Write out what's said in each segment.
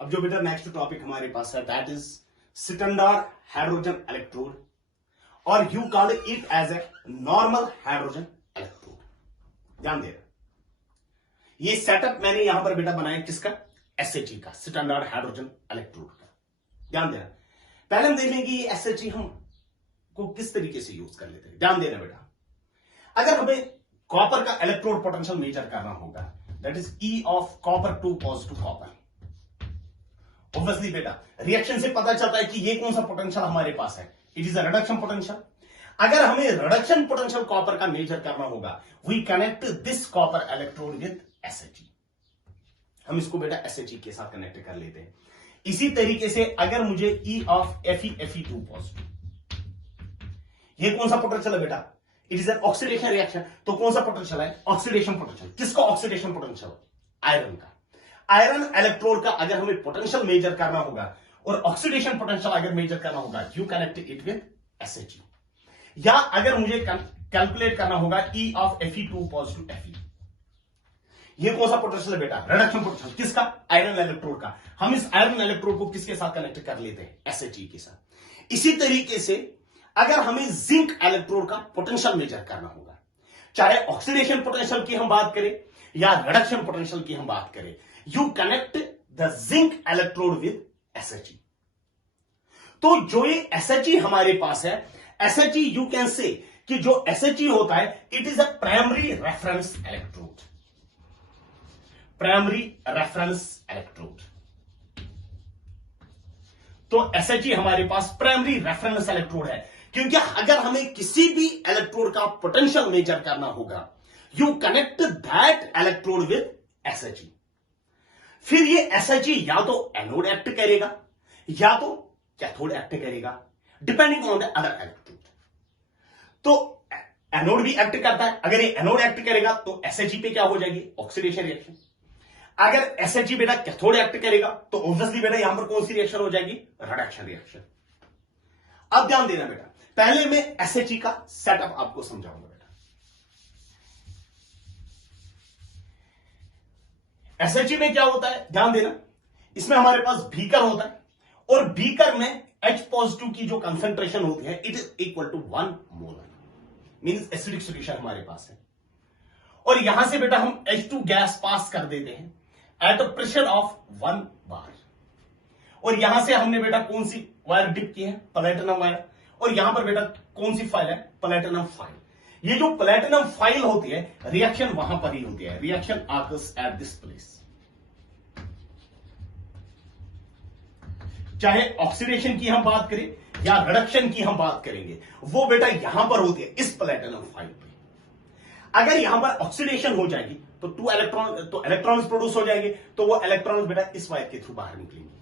अब जो बेटा नेक्स्ट टॉपिक हमारे पास है that is standard hydrogen electrode और you call it as a normal hydrogen electrode. ध्यान दे रहे, ये सेटअप मैंने यहां पर बेटा बनाया किसका? एसएचई का, स्टैंडर्ड हाइड्रोजन इलेक्ट्रोड का। ध्यान देना, पहले हम देखेंगे ये एसएचई हम को किस तरीके से यूज कर लेते हैं। ध्यान देना बेटा, अगर हमें कॉपर का इलेक्ट्रोड पोटेंशियल मेजर करना होगा that is E of copper two positive copper. Obviously बेटा रिएक्शन से पता चलता है कि ये कौन सा पोटेंशियल हमारे पास है, it is a reduction potential. अगर हमें रिडक्शन पोटेंशियल कॉपर का मेजर करना होगा we connect this copper electrode with SHE. हम इसको बेटा एसएचई के साथ कनेक्ट कर लेते हैं। इसी तरीके से अगर मुझे ई ऑफ Fe2 पॉजिटिव, ये कौन सा पोटेंशियल है बेटा? It is an oxidation reaction. तो कौन सा पोटेंशियल है? Oxidation potential. किसका ऑक्सीडेशन पोटेंशियल? आयरन का। आयरन इलेक्ट्रोड का अगर हमें पोटेंशियल मेजर करना होगा और ऑक्सीडेशन पोटेंशियल अगर मेजर करना होगा यू कनेक्ट इट विद एसएचई। या अगर मुझे कैलकुलेट करना होगा ई ऑफ Fe2 पॉजिटिव Fe, ये कौन सा पोटेंशियल है बेटा? Reduction potential. किसका? आयरन इलेक्ट्रोड का। हम इस आयरन इलेक्ट्रोड को किसके साथ कनेक्ट कर लेते हैं? एसएचई के साथ। इसी तरीके से अगर हमें जिंक इलेक्ट्रोड का पोटेंशियल मेजर करना होगा, चाहे ऑक्सीडेशन पोटेंशियल की हम बात करें या रिडक्शन पोटेंशियल की हम बात करें, you connect the zinc electrode with SHE. तो जो ये एसएचई हमारे पास है, एसएचई यू कैन से कि जो एसएचई होता है it is a primary reference electrode. Primary reference electrode. तो एसएचई हमारे पास प्राइमरी रेफरेंस इलेक्ट्रोड है, क्योंकि अगर हमें किसी भी इलेक्ट्रोड का पोटेंशियल मेजर करना होगा you connect that electrode with SHE. फिर ये एसएचई या तो एनोड एक्ट करेगा या तो कैथोड एक्ट करेगा depending on the other electrode. तो एनोड भी एक्ट करता है। अगर ये एनोड एक्ट करेगा तो एसएचई पे क्या हो जाएगी? Oxidation reaction. अगर एसएचई बेटा कैथोड एक्ट करेगा तो ऑब्वियसली बेटा यहां पर कौन सी रिएक्शन हो जाएगी? Reduction reaction. अब ध्यान देना बेटा, पहले मैं एसएचई का सेटअप आपको समझाऊंगा बेटा। एसएचई में क्या होता है ध्यान देना, इसमें हमारे पास बीकर होता है और बीकर में H पॉजिटिव की जो कंसंट्रेशन होती है it is equal to 1 molar, means acidic solution हमारे पास है। और यहां से बेटा हम H2 गैस पास कर देते हैं एट अ प्रेशर ऑफ 1 बार। और यहां से हमने बेटा कौन सी वायर डिप की है? Platinum wire. और यहां पर बेटा कौन सी फाइल है? Platinum file. ये जो प्लेटिनम फाइल होती है रिएक्शन वहां पर ही होती है, reaction occurs at this place. चाहे ऑक्सीडेशन की हम बात करें या रिडक्शन की हम बात करेंगे वो बेटा यहां पर होती है इस प्लेटिनम फाइल पे। अगर यहां पर ऑक्सीडेशन हो जाएगी तो इलेक्ट्रॉन्स प्रोड्यूस हो जाएंगे, तो वो इलेक्ट्रॉन्स बेटा इस वायर के थ्रू बाहर निकलेंगे।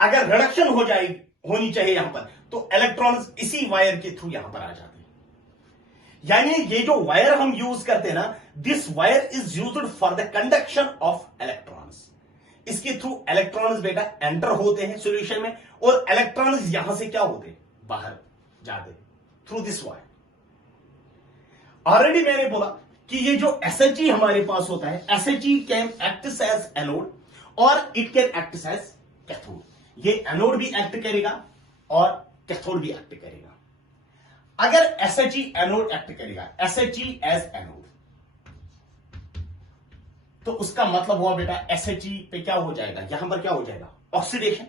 अगर रिडक्शन हो जाएगी होनी चाहिए यहां पर तो इलेक्ट्रॉन्स इसी वायर के थ्रू यहां पर आ जाते हैं। यानी ये जो वायर हम यूज करते हैं ना, this wire is used for the conduction of electrons. इसके थ्रू इलेक्ट्रॉन्स बेटा एंटर होते हैं सॉल्यूशन में और इलेक्ट्रॉन्स यहां से क्या होते हैं? बाहर जाते हैं थ्रू दिस वायर। ऑलरेडी मैंने बोला कि ये जो एसएचई हमारे पास होता है, SHE can act as anode और it can act as cathode. ये एनोड भी एक्ट करेगा और कैथोड भी एक्ट करेगा। अगर एसएचई एनोड एक्ट करेगा, एसएचई एज एनोड, तो उसका मतलब हुआ बेटा एसएचई पे क्या हो जाएगा? यहां पर क्या हो जाएगा? ऑक्सीडेशन।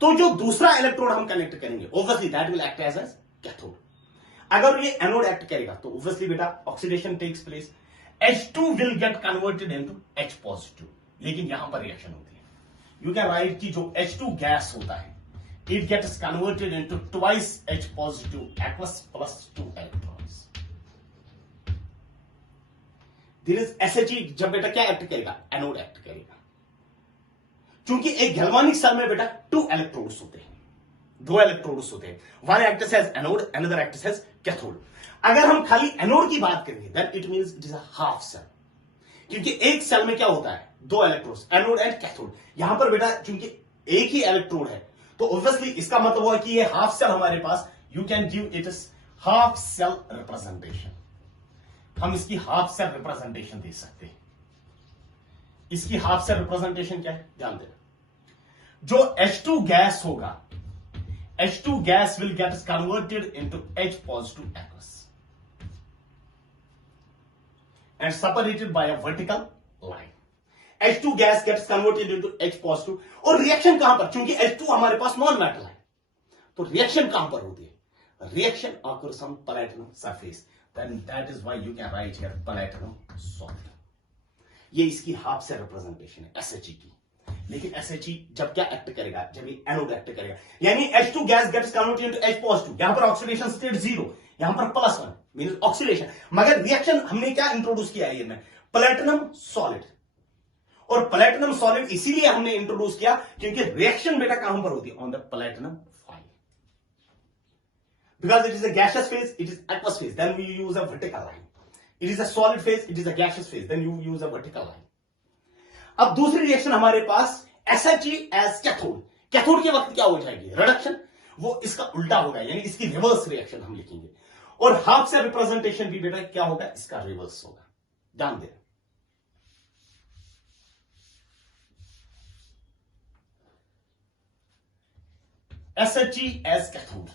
तो जो दूसरा इलेक्ट्रोड हम कनेक्ट करेंगे obviously that will act as cathode. अगर ये एनोड एक्ट करेगा तो ऑब्वियसली बेटा oxidation takes place, H2 will get converted into H positive. लेकिन यहां पर रिएक्शन होती है, यू कैन राइट कि जो H2 गैस होता है it gets converted into twice H positive aqueous plus 2 electrons. This is SHE. जब बेटा क्या एक्ट करेगा? एनोड एक्ट करेगा। क्योंकि एक गैल्वानिक सेल में बेटा 2 इलेक्ट्रोड्स होते हैं, 2 इलेक्ट्रोड्स होते हैं, one acts as anode, another acts as cathode. अगर हम खाली एनोड की बात करेंगे then it means it is a half cell, क्योंकि एक सेल में क्या होता है? 2 इलेक्ट्रोड्स, एनोड एंड कैथोड। यहां पर बेटा क्योंकि एक ही इलेक्ट्रोड है तो ऑब्वियसली इसका मतलब हुआ कि ये हाफ सेल हमारे पास, you can give it is half cell representation. हम इसकी हाफ सेल रिप्रेजेंटेशन दे सकते हैं। इसकी हाफ सेल रिप्रेजेंटेशन क्या है, ध्यान देना। जो H2 गैस होगा, H2 gas will get converted into H positive aqueous and separated by a vertical line. H2 gas gets converted into H positive और रिएक्शन कहां पर, क्योंकि H2 हमारे पास नॉन मेटल है, तो रिएक्शन कहां पर होती है, reaction occurs on platinum surface, then that is why you can write here platinum salt. ये इसकी हाफ से रिप्रेजेंटेशन है SHE की। लेकिन SHE जब क्या एक्ट करेगा, जब ये एनोड एक्ट करेगा, यानी H2 gas gets converted into H positive, यहां पर ऑक्सीडेशन स्टेट 0, यहां पर +1 मींस ऑक्सीडेशन, मगर रिएक्शन हमने क्या इंट्रोड्यूस किया है ये में, प्लेटिनम सॉलिड। और प्लेटिनम सॉलिड इसीलिए हमने इंट्रोड्यूस किया क्योंकि रिएक्शन बेटा कहां पर होती है, on the platinum file, because it is a gaseous phase, it is aqueous phase, then we use a vertical line, it is a solid phase, it is a gaseous phase, then you use a vertical line. अब दूसरी reaction हमारे पास SHE as cathode, cathode के वक्त क्या हो जाएगी, reduction, वो इसका उल्टा होगा, यानी इसकी रिवर्स रिएक्शन हम लिखेंगे। और हाफ से रिप्रेजेंटेशन भी बेटा क्या होगा, इसका रिवर्स होगा, ध्यान दें। SHE एज कैथोड,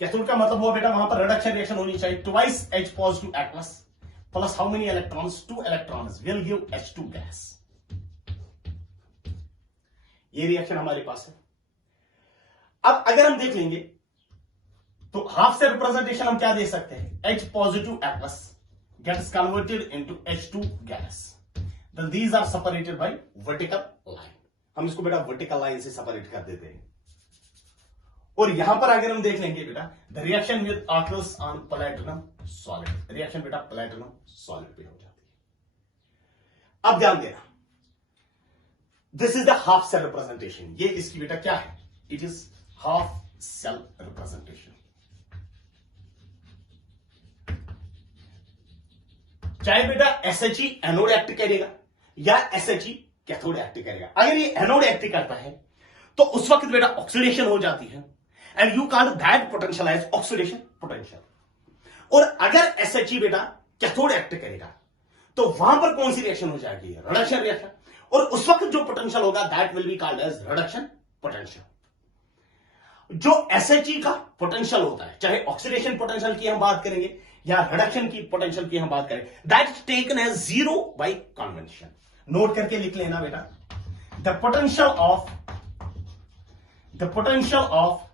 कैथोड का मतलब हुआ बेटा वहां पर रिडक्शन रिएक्शन होनी चाहिए, twice H positive aqueous plus how many electrons, 2 electrons will give H2 gas. ये रिएक्शन हमारे पास है। अब अगर हम देख लेंगे तो हाफ से रिप्रेजेंटेशन हम क्या दे सकते हैं, H positive aqueous gets converted into H2 gas, then these are separated by vertical line. हम इसको बेटा वर्टिकल लाइन से सेपरेट कर देते हैं। और यहां पर अगर हम देख लेंगे बेटा, the reaction with occurs on platinum solid, reaction बेटा प्लेटिनम सॉलिड पे हो जाती है। अब ध्यान देना, this is the half cell representation, ये इसकी बेटा क्या है, it is half cell representation. चाहे बेटा SHE एनोड एक्ट करेगा या SHE कैथोड एक्ट करेगा, अगर ये एनोड एक्ट करता है तो उस वक्त बेटा ऑक्सीडेशन हो जाती है, and you call that potential as oxidation potential. और अगर SHE बेटा कैथोड एक्ट करेगा तो वहां पर कौन सी रिएक्शन हो जाएगी, रिडक्शन रिएक्शन, और उस वक्त जो पोटेंशियल होगा that will be called as reduction potential. जो SHE का पोटेंशियल होता है, चाहे ऑक्सीडेशन पोटेंशियल की हम बात करेंगे या रिडक्शन की पोटेंशियल की हम बात करें, that is taken as 0 by convention. Note करके लिख लेना बेटा, the potential of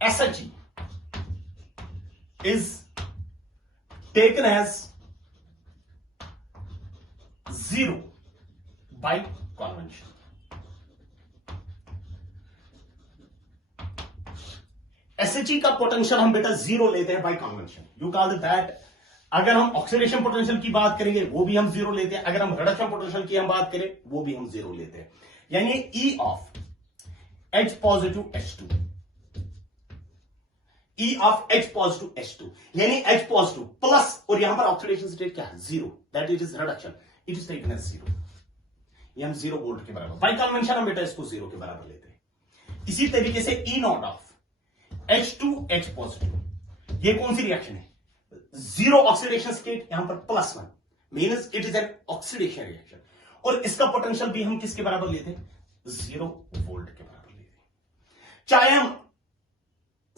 SHE is taken as 0 by convention. SHE का पोटेंशियल हम बेटा 0 लेते हैं by convention, you call that. अगर हम ऑक्सीडेशन पोटेंशियल की बात करेंगे वो भी हम 0 लेते हैं, अगर हम रिडक्शन पोटेंशियल की हम बात करें वो भी हम 0 लेते हैं, यानी E of H positive H2, E of H positive H2, यानी H पॉजिटिव प्लस, और यहां पर ऑक्सीडेशन स्टेट क्या है, 0, that it is reduction, it is taken as 0, ये हम 0 वोल्ट के बराबर, बाय कन्वेंशन हम बेटा इसको 0 के बराबर लेते हैं। इसी तरीके से E not of H2 H positive, ये कौन सी रिएक्शन है, 0 ऑक्सीडेशन स्टेट, यहां पर +1 means it is an oxidation reaction, और इसका पोटेंशियल भी हम किसके बराबर लेते हैं, 0 वोल्ट के बराबर लेते हैं। चाहे हम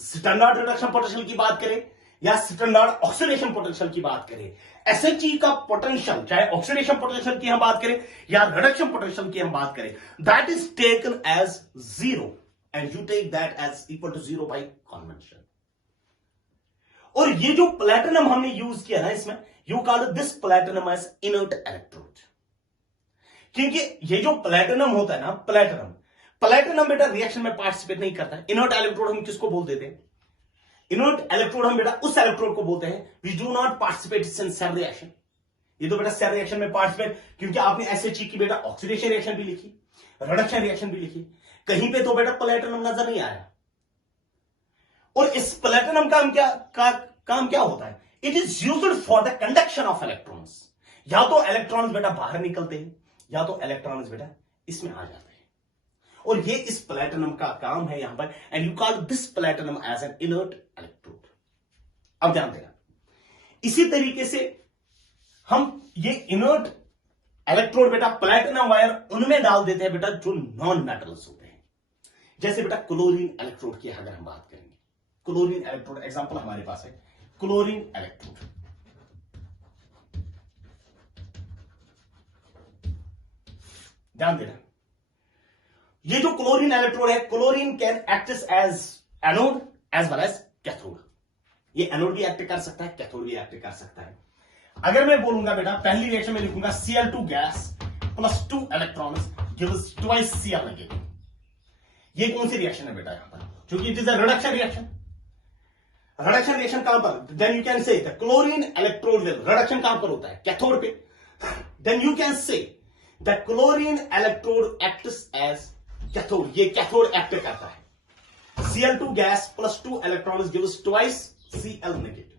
स्टैंडर्ड रिडक्शन पोटेंशियल की बात करें या स्टैंडर्ड ऑक्सीडेशन पोटेंशियल की बात करें, SHE का पोटेंशियल चाहे ऑक्सीडेशन पोटेंशियल की हम बात करें या रिडक्शन पोटेंशियल की हम बात करें, that is taken as 0 and you take that as equal to 0 by convention. और ये जो प्लेटिनम हमने यूज किया है इसमें, you call this platinum as inert electrode, क्योंकि ये जो प्लेटिनम होता है ना, प्लेटिनम बेटा रिएक्शन में पार्टिसिपेट नहीं करता है। इनर्ट इलेक्ट्रोड हम किसको बोल देते हैं, इनर्ट इलेक्ट्रोड हम बेटा उस इलेक्ट्रोड को बोलते हैं which do not participate in cell reaction. ये तो बेटा सेल रिएक्शन में पार्टिसिपेट, क्योंकि आपने SHE की बेटा ऑक्सीडेशन रिएक्शन भी लिखी, रिडक्शन रिएक्शन भी लिखी, कहीं पे तो बेटा प्लेटिनम नजर नहीं आया। और इस प्लेटिनम का काम क्या होता है, it is used for the conduction of electrons, या तो इलेक्ट्रॉन्स बेटा बाहर निकलते हैं या तो इलेक्ट्रॉन्स बेटा इसमें आ जाते हैं, और ये इस प्लेटिनम का काम है यहां पर, and you call this platinum as an inert electrode. अब ध्यान देना, इसी तरीके से हम ये इनर्ट इलेक्ट्रोड बेटा प्लैटिनम वायर उनमें डाल देते हैं बेटा जो नॉन मेटल्स होते हैं। जैसे बेटा क्लोरीन इलेक्ट्रोड की अगर हम बात करेंगे, क्लोरीन इलेक्ट्रोड एग्जांपल हमारे पास है क्लोरीन इलेक्ट्रोड। ध्यान देना, ये जो क्लोरीन इलेक्ट्रोड है, chlorine can act as anode as well as cathode. ये एनोड भी एक्ट कर सकता है, कैथोड भी एक्ट कर सकता है। अगर मैं बोलूंगा बेटा पहली रिएक्शन में लिखूंगा Cl2 gas plus 2 electrons gives twice Cl negative. ये कौन सी रिएक्शन है बेटा यहां पर, क्योंकि it is a reduction reaction. Reduction reaction कहां पर, then you can say the chlorine electrode will, reduction कहां पर होता है, कैथोड पे, then you can say the chlorine electrode acts as cathode, ये कैथोड एक्ट करता है। Cl2 gas plus 2 electrons gives twice Cl negative.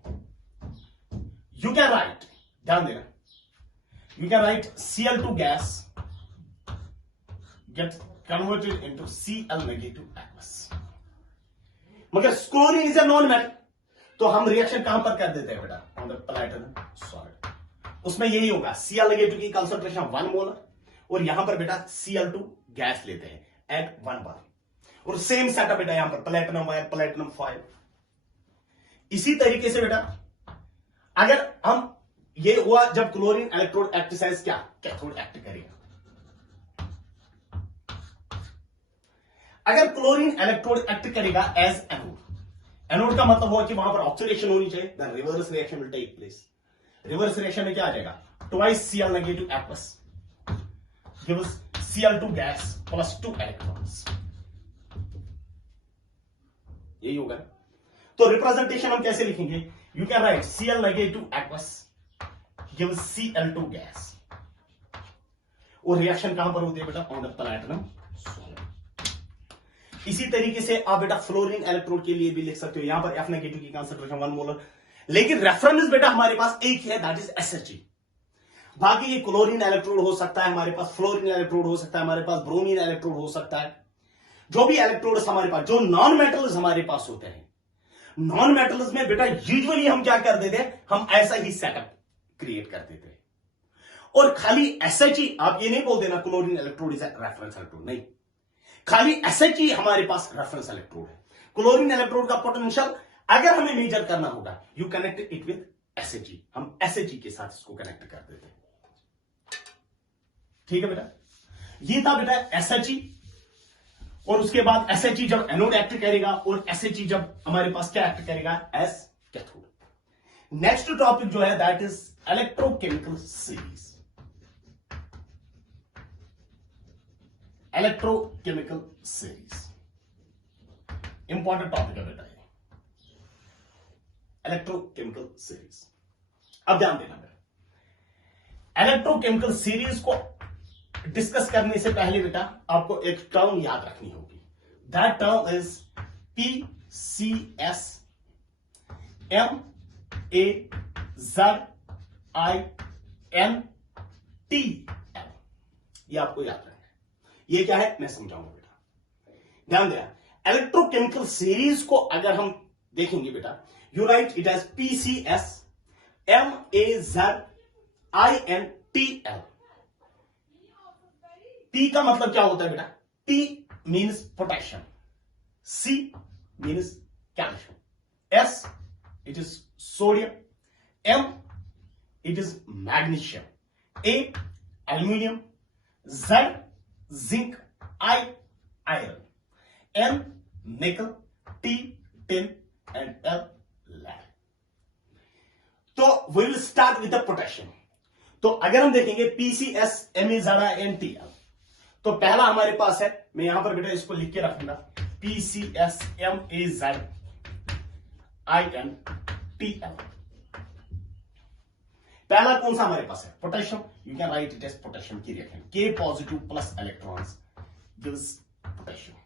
You can right, ध्यान देना, you can write Cl2 gas gets converted into Cl negative aqueous। मगर chlorine is a non metal, तो हम reaction कहां पर कर देते हैं बेटा, ऑन द प्लैटिनम सॉलिड। उसमें यही होगा Cl नेगेटिव की कंसंट्रेशन 1 मोलर, और यहां पर बेटा Cl2 गैस लेते हैं एट 1 बार, और सेम सेटअप बेटा यहां पर प्लैटिनम वायर, प्लैटिनम फॉयल। इसी तरीके से बेटा अगर हम, ये हुआ जब क्लोरीन इलेक्ट्रोड एक्ट एज क्या, कैथोड एक्ट करेगा। अगर क्लोरीन इलेक्ट्रोड एक्ट करेगा एज एनोड, एनोड का मतलब हुआ कि वहां पर ऑक्सीडेशन होनी चाहिए, then reverse reaction will take place. Reverse reaction में क्या आ जाएगा, twice Cl negative aqueous gives Cl2 gas plus 2 electrons, यही होगा। तो रिप्रेजेंटेशन हम कैसे लिखेंगे, you can write Cl negative aqueous gives Cl2 gas, और रिएक्शन कहां पर होती है बेटा, ऑन द प्लैटिनम सॉलिड। इसी तरीके से आप बेटा फ्लोरीन इलेक्ट्रोड के लिए भी लिख सकते हो, यहां पर F नेगेटिव की कंसंट्रेशन 1 मोलर, लेकिन रेफरेंस बेटा हमारे पास एक है, दैट इज SHG। बाकी ये क्लोरीन इलेक्ट्रोड हो सकता है हमारे पास, फ्लोरीन इलेक्ट्रोड हो सकता है हमारे पास, ब्रोमीन इलेक्ट्रोड हो सकता है। जो भी इलेक्ट्रोड्स हमारे पास, जो नॉन मेटल्स हमारे पास होते हैं, नॉन मेटल्स में बेटा यूजुअली हम क्या कर देते हैं, हम ऐसा ही सेटअप क्रिएट कर देते हैं। और खाली SHG, आप ये नहीं बोल देना chlorine electrode is reference electrode, नहीं, खाली SHG हमारे पास रेफरेंस इलेक्ट्रोड है। क्लोरीन इलेक्ट्रोड का पोटेंशियल अगर हमें मेजर करना होगा, you connect it with SHG, हम SHG के साथ इसको कनेक्ट कर देते हैं। ठीक है बेटा, ये था बेटा SHG, और उसके बाद SHG जब एनोड एक्ट करेगा, और SHG जब हमारे पास क्या एक्ट करेगा, एज कैथोड। नेक्स्ट टॉपिक जो है that is electrochemical series. Electrochemical series important topic है बेटा ये, इलेक्ट्रोकेमिकल सीरीज। अब ध्यान देना बेटा, इलेक्ट्रोकेमिकल सीरीज को डिस्कस करने से पहले बेटा आपको एक टर्म याद रखनी होगी, that term is PCS MAZINTL, ये आपको याद रखना है। ये क्या है मैं समझाऊंगा बेटा, ध्यान देना। इलेक्ट्रोकेमिकल सीरीज को अगर हम देखेंगे बेटा, you write it as PCS MAZINTL। P का मतलब क्या होता है बेटा, P means potassium, C means calcium, S it is sodium, M it is magnesium, A aluminium, Z zinc, I iron, N nickel, T tin and L lead. तो we will start with the potassium. तो अगर हम देखेंगे PCS MAZINTL, तो पहला हमारे पास है, मैं यहां पर बेटा इसको लिख के रखूंगा, PCS MAZINTL। पहला कौन सा हमारे पास है, potassium. You can write it as potassium की reaction, K positive plus electrons gives potassium.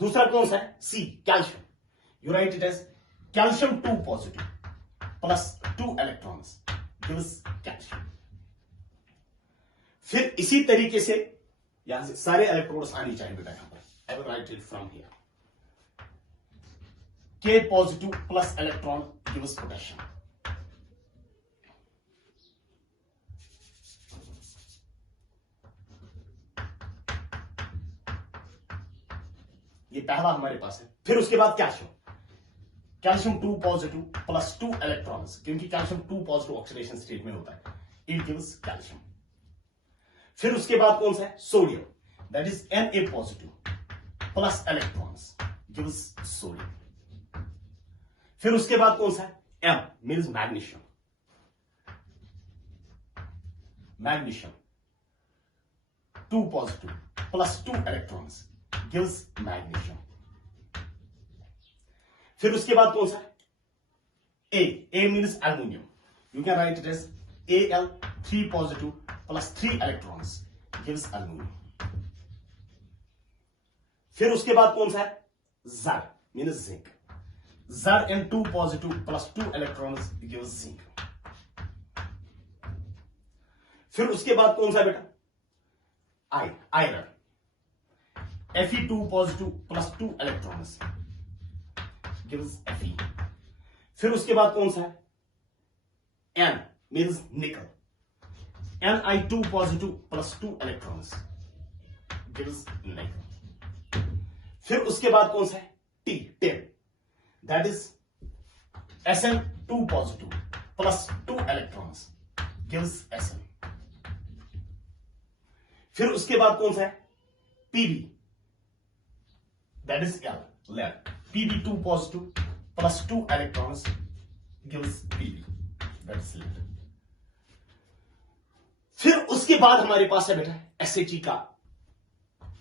दूसरा कौन सा है, C calcium. You write it as calcium 2 positive plus 2 electrons gives calcium. फिर इसी तरीके से यहां से सारे इलेक्ट्रोड्स आनी चाहिए बेटा यहां पर, I will write it from here. K positive plus electron gives potassium. ये पहला हमारे पास है। फिर उसके बाद calcium, calcium 2 positive plus 2 electrons, क्योंकि कैल्शियम 2 पॉजिटिव ऑक्सीडेशन स्टेट में होता है, इट गिव्स कैल्शियम। फिर उसके बाद कौन सा है? Sodium, that is Na positive plus electrons gives sodium. फिर उसके बाद कौन सा है? M means magnesium, magnesium 2 positive plus 2 electrons gives magnesium. फिर उसके बाद कौन सा है? A means aluminium, you can write it as Al 3 positive plus 3 electrons gives aluminium. फिर उसके बाद कौन सा है? Zar means zinc, Zar and 2 positive plus 2 electrons gives zinc. फिर उसके बाद कौन सा है बेटा? Iron, Fe2 positive plus 2 electrons gives Fe। फिर उसके बाद कौन सा है? N मीन्स निकल, Ni2 positive plus 2 electrons gives निकल। फिर उसके बाद कौन सा है? Tin, that is Sn2 positive plus 2 electrons gives Sn। फिर उसके बाद कौन सा है? Pb, that is lead, Pb2 positive plus 2 electrons gives Pb, that is lead। फिर उसके बाद हमारे पास है बेटा She का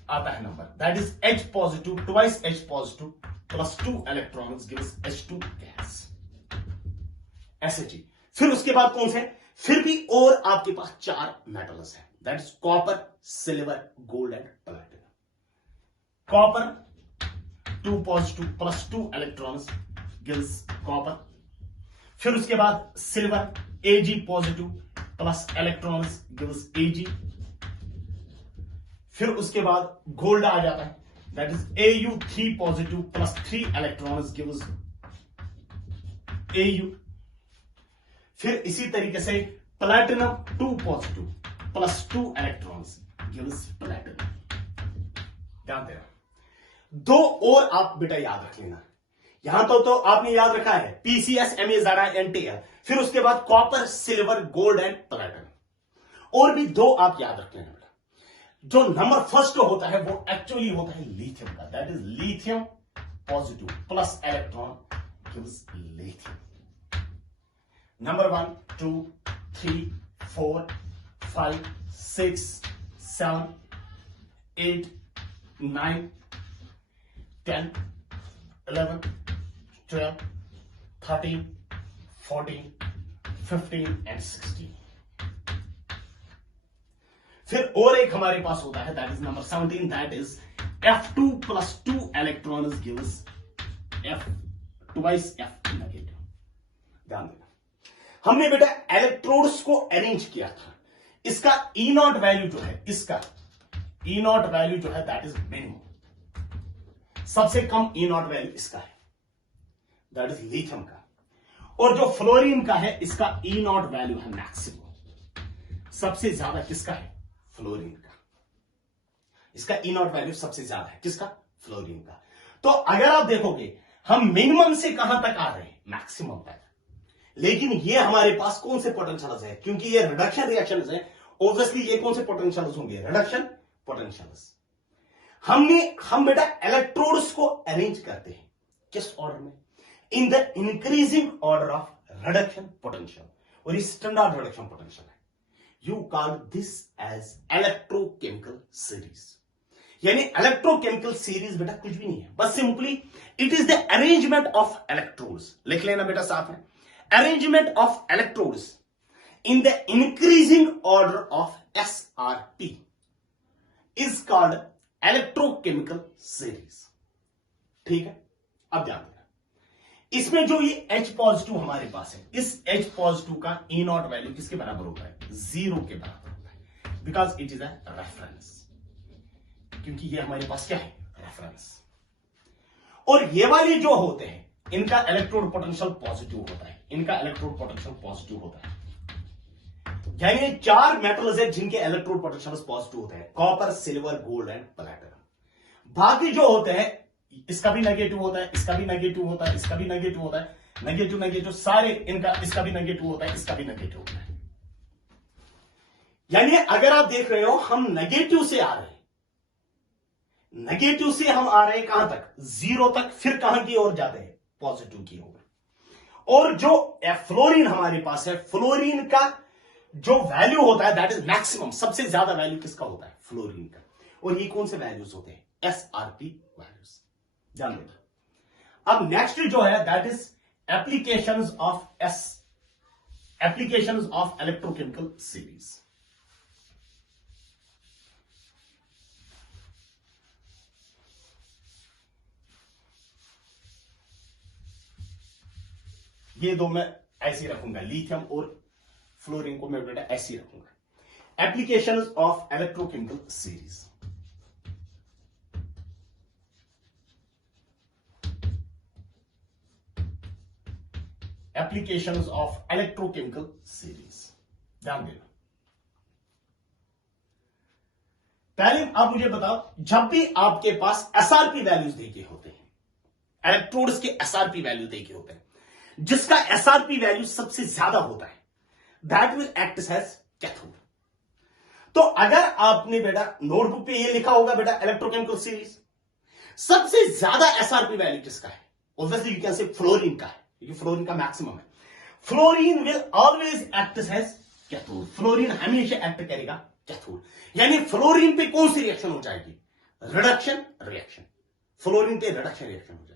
आता है number, that is H positive twice H positive plus 2 electrons gives H2 gas, She। फिर उसके बाद कौन से है? फिर भी और आपके पास 4 मेटल्स हैं, that is copper, silver, gold and platinum. Copper 2 positive plus 2 electrons gives copper. फिर उसके बाद silver Ag positive plus electrons gives Ag। फिर उसके बाद गोल्ड आ जाता है, that is Au 3 positive plus 3 electrons gives Au। फिर इसी तरीके से platinum 2 positive plus 2 electrons gives platinum. ध्यान देना, 2 और आप बेटा याद रख लेना। यहां तो आपने याद रखा है PCS, Ma, Zara, NTL। फिर उसके बाद copper, silver, gold and platinum. और भी 2 आप याद रख लेना बेटा। जो नंबर फर्स्ट होता है वो एक्चुअली होता है लिथियम का, that is lithium positive plus electron gives lithium. Number 1, 2, 3, 4, 5, 6, 7, 8, 9, 10, 11, 12, 13, 14, 15 and 16। फिर और एक हमारे पास होता है, that is number 17, that is F2 plus 2 electrons gives F twice F negative. ध्यान देना, हमने बेटा इलेक्ट्रोड्स को अरेंज किया था। इसका E0 वैल्यू जो है, इसका E0 वैल्यू जो है दैट इज मिनिमम, सबसे कम E0 वैल्यू इसका है, दैट इज लिथियम का। और जो फ्लोरीन का है, इसका E0 वैल्यू है मैक्सिमम, सबसे ज्यादा किसका है? फ्लोरीन का। इसका E0 वैल्यू सबसे ज्यादा है, किसका? फ्लोरीन का। तो अगर आप देखोगे हम मिनिमम से कहां तक आ रहे हैं? मैक्सिमम तक। लेकिन ये हमारे पास कौन से पोटेंशियल्स है? क्योंकि ये रिडक्शन रिएक्शंस है, ऑब्वियसली ये कौन से पोटेंशियल्स होंगे? Reduction potentials. हम बेटा इलेक्ट्रोड्स को अरेंज करते हैं किस ऑर्डर में? In the increasing order of reduction potential, और ये स्टैंडर्ड रिडक्शन पोटेंशियल है। You call this as electrochemical series. यानी इलेक्ट्रोकेमिकल सीरीज बेटा कुछ भी नहीं है, बस simply it is the arrangement of electrodes. लिख लेना बेटा साथ में, arrangement of electrodes in the increasing order of SRT is called electrochemical series. ठीक है, अब ध्यान देना, इसमें जो ये H पॉजिटिव हमारे पास है, इस H पॉजिटिव का E0 वैल्यू किसके बराबर होता है? 0 के बराबर होता है, because it is a reference, क्योंकि ये हमारे पास क्या है? रेफरेंस। और ये वाले जो होते हैं इनका इलेक्ट्रोड पोटेंशियल पॉजिटिव होता है, इनका इलेक्ट्रोड पोटेंशियल पॉजिटिव होता है। यानी 4 मेटल्स है जिनके इलेक्ट्रोड पोटेंशियल पॉजिटिव होते हैं, copper, silver, gold and platinum. बाकी जो होते हैं इसका भी नेगेटिव होता है, इसका भी नेगेटिव होता है, इसका भी नेगेटिव होता है, नेगेटिव नेगेटिव सारे इनका, इसका भी नेगेटिव होता है, इसका भी नेगेटिव होता है। यानी अगर आप देख रहे हो हम नेगेटिव से आ रहे हैं, नेगेटिव से हम आ रहे हैं कहां तक, 0 तक, फिर कहां की ओर जाते हैं, पॉजिटिव की ओर। और जो फ्लोरीन हमारे पास है, फ्लोरीन का जो वैल्यू होता है दैट इज मैक्सिमम, सबसे ज्यादा वैल्यू किसका होता है, फ्लोरीन का। और ये कौन से वैल्यूज होते हैं, एसआरपी वैल्यूज, ध्यान देना। अब नेक्स्ट जो है that is applications of electrochemical series. ये दो मैं ऐसे ही रखूंगा, लिथियम और फ्लोरीन को मैं बेटा ऐसे ही रखूंगा। Applications of electrochemical series, applications of electrochemical series, ध्यान देना। पहले आप मुझे बताओ, जब भी आपके पास एसआरपी वैल्यूज देके होते हैं, इलेक्ट्रोड्स के एसआरपी वैल्यू देके होते हैं, जिसका एसआरपी वैल्यू सबसे ज्यादा होता है that will act as cathode. तो अगर आपने बेटा नोटबुक पे ये लिखा होगा बेटा इलेक्ट्रोकेमिकल सीरीज, सबसे ज्यादा एसआरपी वैल्यू किसका है, obviously you can say fluorine का है, क्योंकि फ्लोरीन का मैक्सिमम है। Fluorine will always act as cathode, fluorine हमेशा एक्ट करेगा कैथोड। यानी फ्लोरीन पे कौन सी रिएक्शन हो जाएगी, रिडक्शन रिएक्शन, फ्लोरीन पे रिडक्शन रिएक्शन हो जाएगी।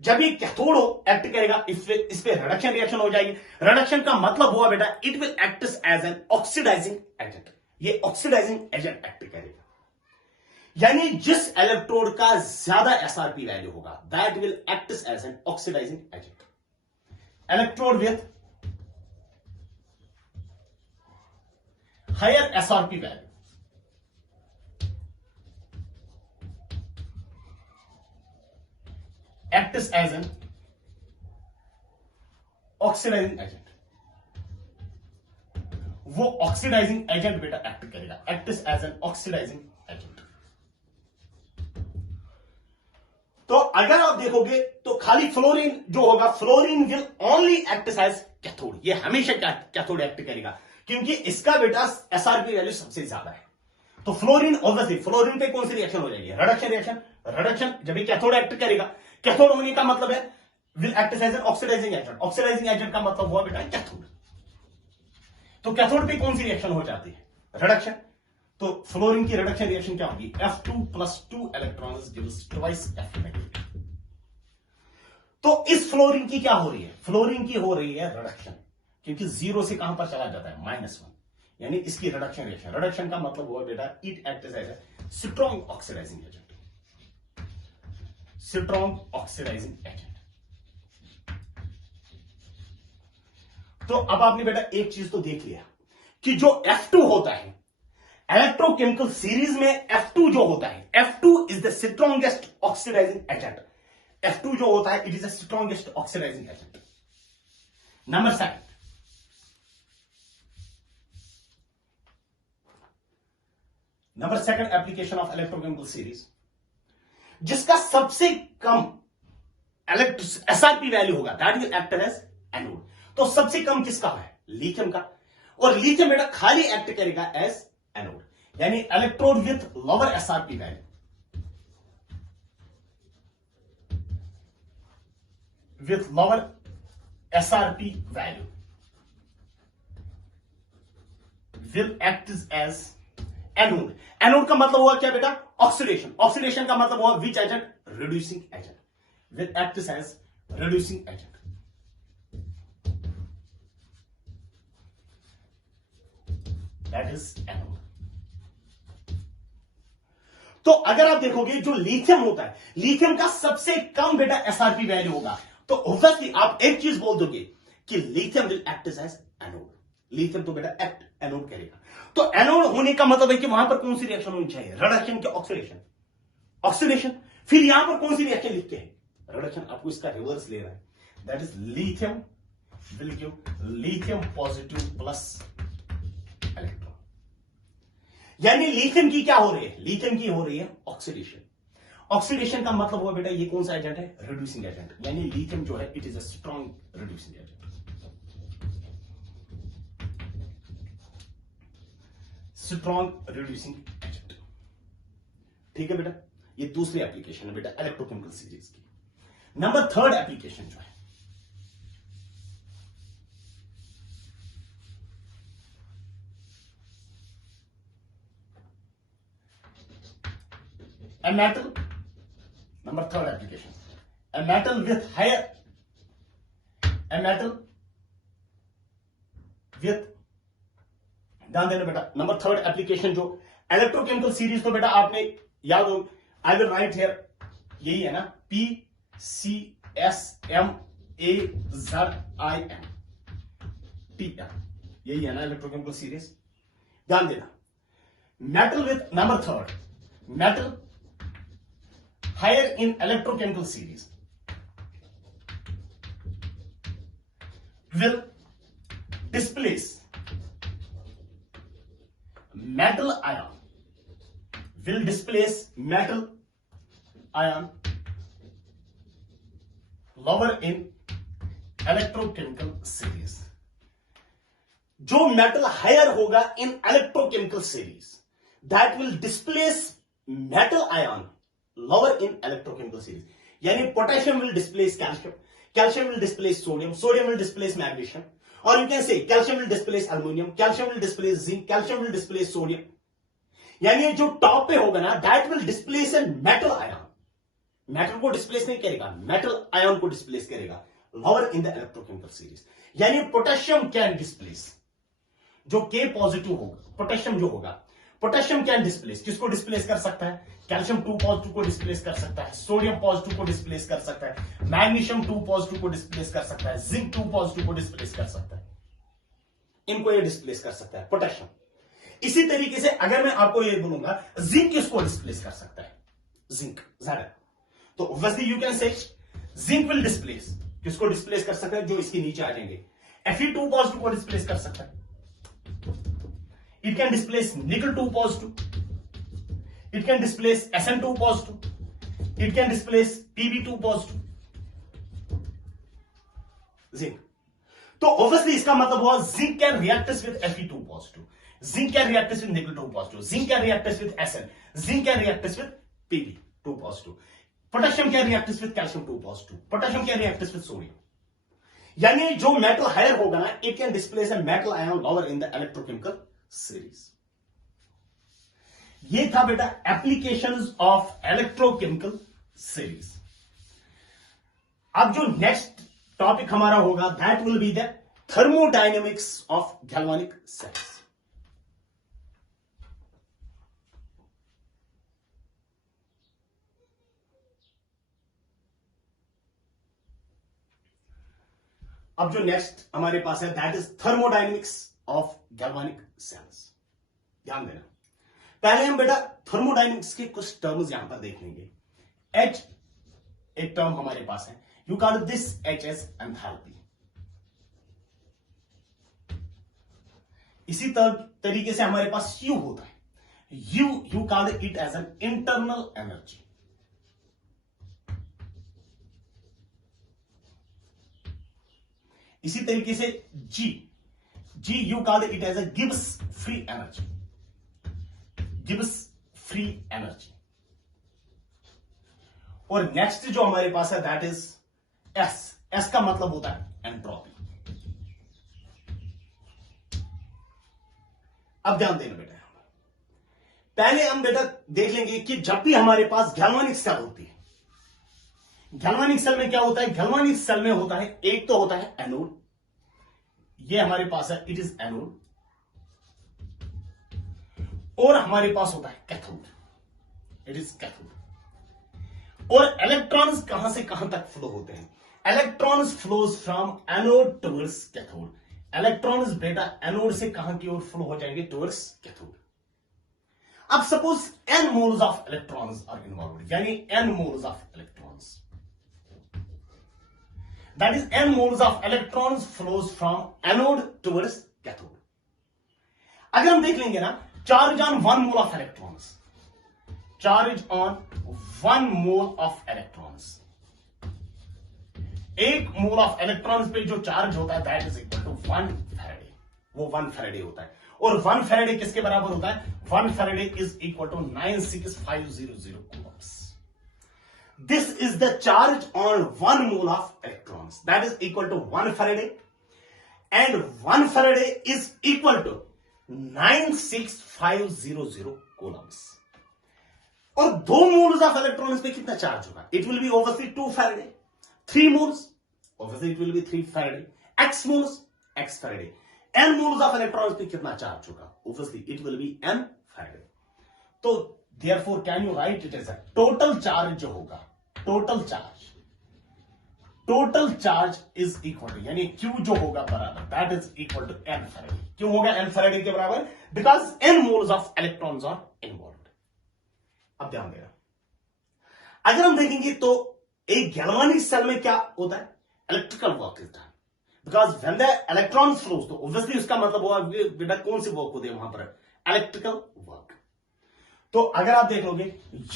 जब ये कैथोड एक्ट करेगा इस पे रिडक्शन रिएक्शन हो जाएगी। रिडक्शन का मतलब हुआ बेटा it will act as an oxidizing agent, ये ऑक्सीडाइजिंग एजेंट एक्ट करेगा। यानी जिस इलेक्ट्रोड का ज्यादा एसआरपी वैल्यू होगा that will act as an oxidizing agent. Electrode with higher SRP value acts as an oxidizing agent, वो ऑक्सीडाइजिंग एजेंट बेटा act करेगा, acts as an oxidizing agent। तो अगर आप देखोगे तो खाली फ्लोरीन जो होगा, fluorine will only act as cathode, ये हमेशा कैथोड एक्ट करेगा, क्योंकि इसका बेटा एसआरपी वैल्यू सबसे ज्यादा है। तो फ्लोरीन ऑब्वियसली, फ्लोरीन पे कौन सी रिएक्शन हो जाएगी, रिडक्शन रिएक्शन। रिडक्शन जब ये कैथोड एक्ट करेगा, कैथोड होने का मतलब है will act as an oxidizing agent, oxidizing agent का मतलब हुआ बेटा कैथोड। तो कैथोड पे कौन सी रिएक्शन हो जाती है, रिडक्शन। तो फ्लोरीन की रिडक्शन रिएक्शन क्या होगी, F2+2 electrons gives twice F negative. तो इस फ्लोरीन की क्या हो रही है, फ्लोरीन की हो रही है रिडक्शन, क्योंकि 0 से कहां पर चला जाता है, -1, यानी इसकी रिडक्शन रिएक्शन। रिडक्शन का मतलब हुआ बेटा it act as a strong oxidizing agent, strong oxidizing agent. तो अब आपने बेटा एक चीज तो देख लिया कि जो F2 होता है इलेक्ट्रोकेमिकल सीरीज में, F2 जो होता है, F2 is the strongest oxidizing agent. F2 जो होता है it is the strongest oxidizing agent. Number 7, number 2 application of electrochemical series, जिसका सबसे कम एसआरपी वैल्यू होगा that will act as anode. तो सबसे कम किसका है, लिथियम का। और लिथियम बेटा खाली एक्ट करेगा एज एनोड, यानी electrode with lower SRP value, with lower SRP value will act as anode. Anode का मतलब हुआ क्या बेटा, ऑक्सीडेशन। ऑक्सीडेशन का मतलब हुआ which agent, reducing agent, will act as reducing agent. That is anode. तो अगर आप देखोगे जो लिथियम होता है, लिथियम का सबसे कम बेटा एसआरपी वैल्यू होगा, तो ऑब्वियसली आप एक चीज बोल दोगे कि lithium will act as anode. Lithium तो बेटा एक्ट एनोड करेगा। तो एनोड होने का मतलब है कि वहां पर कौन सी रिएक्शन होनी चाहिए, रिडक्शन के ऑक्सीडेशन, ऑक्सीडेशन। फिर यहां पर कौन सी रिएक्शन लिखते हैं, रिडक्शन आपको इसका रिवर्स ले रहा है, that is lithium will give lithium positive plus electron. यानी लिथियम की क्या हो रही है, लिथियम की हो रही है ऑक्सीडेशन। ऑक्सीडेशन का मतलब हुआ बेटा ये कौन सा एजेंट है, रिड्यूसिंग एजेंट, यानी लिथियम जो है it is a strong reducing agent, strong reducing agent. ठीक है बेटा, ये दूसरी एप्लीकेशन है बेटा इलेक्ट्रोकेमिकल सीरीज की। नंबर थर्ड एप्लीकेशन जो है a metal, number third application, a metal with higher, a metal with, ध्यान देना बेटा, नंबर थर्ड एप्लीकेशन जो इलेक्ट्रोकेमिकल सीरीज, तो बेटा आपने याद हो, आई विल राइट हियर, यही है ना, PCSMAZIM TM, यही है ना इलेक्ट्रोकेमिकल सीरीज। ध्यान देना, metal with, number third, metal higher in electrochemical series will displace metal ion, will displace metal ion lower in electrochemical series। जो मेटल हायर होगा in electrochemical series, that will displace metal ion lower in electrochemical series, यानी potassium will displace calcium, calcium will displace sodium, sodium will displace magnesium, or you can say calcium will displace aluminum, calcium will displace zinc, calcium will displace sodium। यानी जो top पे होगा ना, that will displace a metal ion, metal को displace नहीं करेगा, metal ion को displace करेगा lower in the electrochemical series। यानी पोटेशियम कैन डिस्प्लेस, जो K पॉजिटिव होगा, पोटेशियम जो होगा, पोटेशियम कैन डिस्प्लेस, किसको डिस्प्लेस कर सकता है, कैल्शियम 2 पॉजिटिव को डिस्प्लेस कर सकता है, सोडियम पॉजिटिव को डिस्प्लेस कर सकता है, मैग्नीशियम 2 पॉजिटिव को डिस्प्लेस कर सकता है, जिंक 2 पॉजिटिव को डिस्प्लेस कर सकता है, इनको ये डिस्प्लेस कर सकता है पोटेशियम। इसी तरीके से अगर मैं आपको ये बोलूंगा जिंक किसको डिस्प्लेस कर सकता है, जिंक ज्यादा, तो ऑब्वियसली यू कैन से जिंक विल डिस्प्लेस, किसको डिस्प्लेस कर सकता है, जो इसके नीचे आ जाएंगे, Fe2 पॉजिटिव को डिस्प्लेस कर सकता है, it can displace nickel 2 positive, it can displace Sn2 positive, it can displace Pb2 positive, zinc। तो ऑब्वियसली इसका मतलब हुआ zinc can react with Fe2 positive, zinc can react with निकल 2 positive, zinc can react with Sn, zinc can react with Pb2 positive, potassium can react with calcium 2 positive, potassium can react with sodium. यानी जो metal higher होगा ना, it can displace a metal ion lower in the electrochemical series. ये था बेटा applications of electrochemical series. अब जो next topic हमारा होगा that will be the thermodynamics of galvanic cells. अब जो नेक्स्ट हमारे पास है that is thermodynamics of galvanic cells. ध्यान देना, पहले हम बेटा थर्मोडायनेमिक्स के कुछ टर्म्स यहां पर देख लेंगे। एच एक टर्म हमारे पास है, you call this H as enthalpy. इसी तरीके से हमारे पास यू होता है, you call it as an internal energy. इसी तरीके से G you call it as a Gibbs free energy, Gibbs free energy. और नेक्स्ट जो हमारे पास है दैट इज एस का मतलब होता है एंट्रोपी। अब ध्यान देना बेटा, पहले हम बेटा देख लेंगे कि जब भी हमारे पास गैल्वानिक सेल होती है, गैल्वानिक सेल में क्या होता है, गैल्वानिक सेल में होता है एक तो होता है एनोड, ये हमारे पास है इट इज एनोड, और हमारे पास होता है कैथोड, इट इज कैथोड। और इलेक्ट्रॉन्स कहां से कहां तक फ्लो होते हैं, electrons flows from anode towards cathode. Electrons बेटा एनोड से कहां की ओर फ्लो हो जाएंगे, टुवर्ड्स कैथोड। अब suppose n moles of electrons are involved, यानी n moles of electrons, that is n moles of electrons flows from anode towards cathode. अगर हम देख लेंगे ना, charge on 1 mole of electrons, charge on 1 mole of electrons, 1 mole of electrons पे जो charge होता है that is equal to 1 Faraday, वो 1 फैराडे होता है। और 1 फैराडे किसके बराबर होता है? 1 Faraday is equal to 96500 coulombs. This is the charge on 1 mole of electrons, that is equal to 1 Faraday, and 1 Faraday is equal to 96500 coulombs. और 2 moles of electrons पे कितना चार्ज होगा? इट विल बी ओवरसी 2 Faraday. 3 moles, obviously it will be 3 Faraday. X moles, X Faraday. N moles of electrons पे कितना charge होगा? Obviously it will be N Faraday. तो therefore can you write it as a total charge जो होगा, total charge is equal to, यानी Q जो होगा बराबर, that is equal to N Faraday. क्यों होगा N Faraday के बराबर? Because N moles of electrons are involved. अब ध्यान देना, अगर हम देखेंगे तो एक गैल्वानिक सेल में क्या होता है? Electrical work is done, because when the electron flows, तो ऑब्वियसली उसका मतलब हुआ बेटा कौन सी वर्क होती है वहां पर? Electrical work. तो अगर आप देख लोगे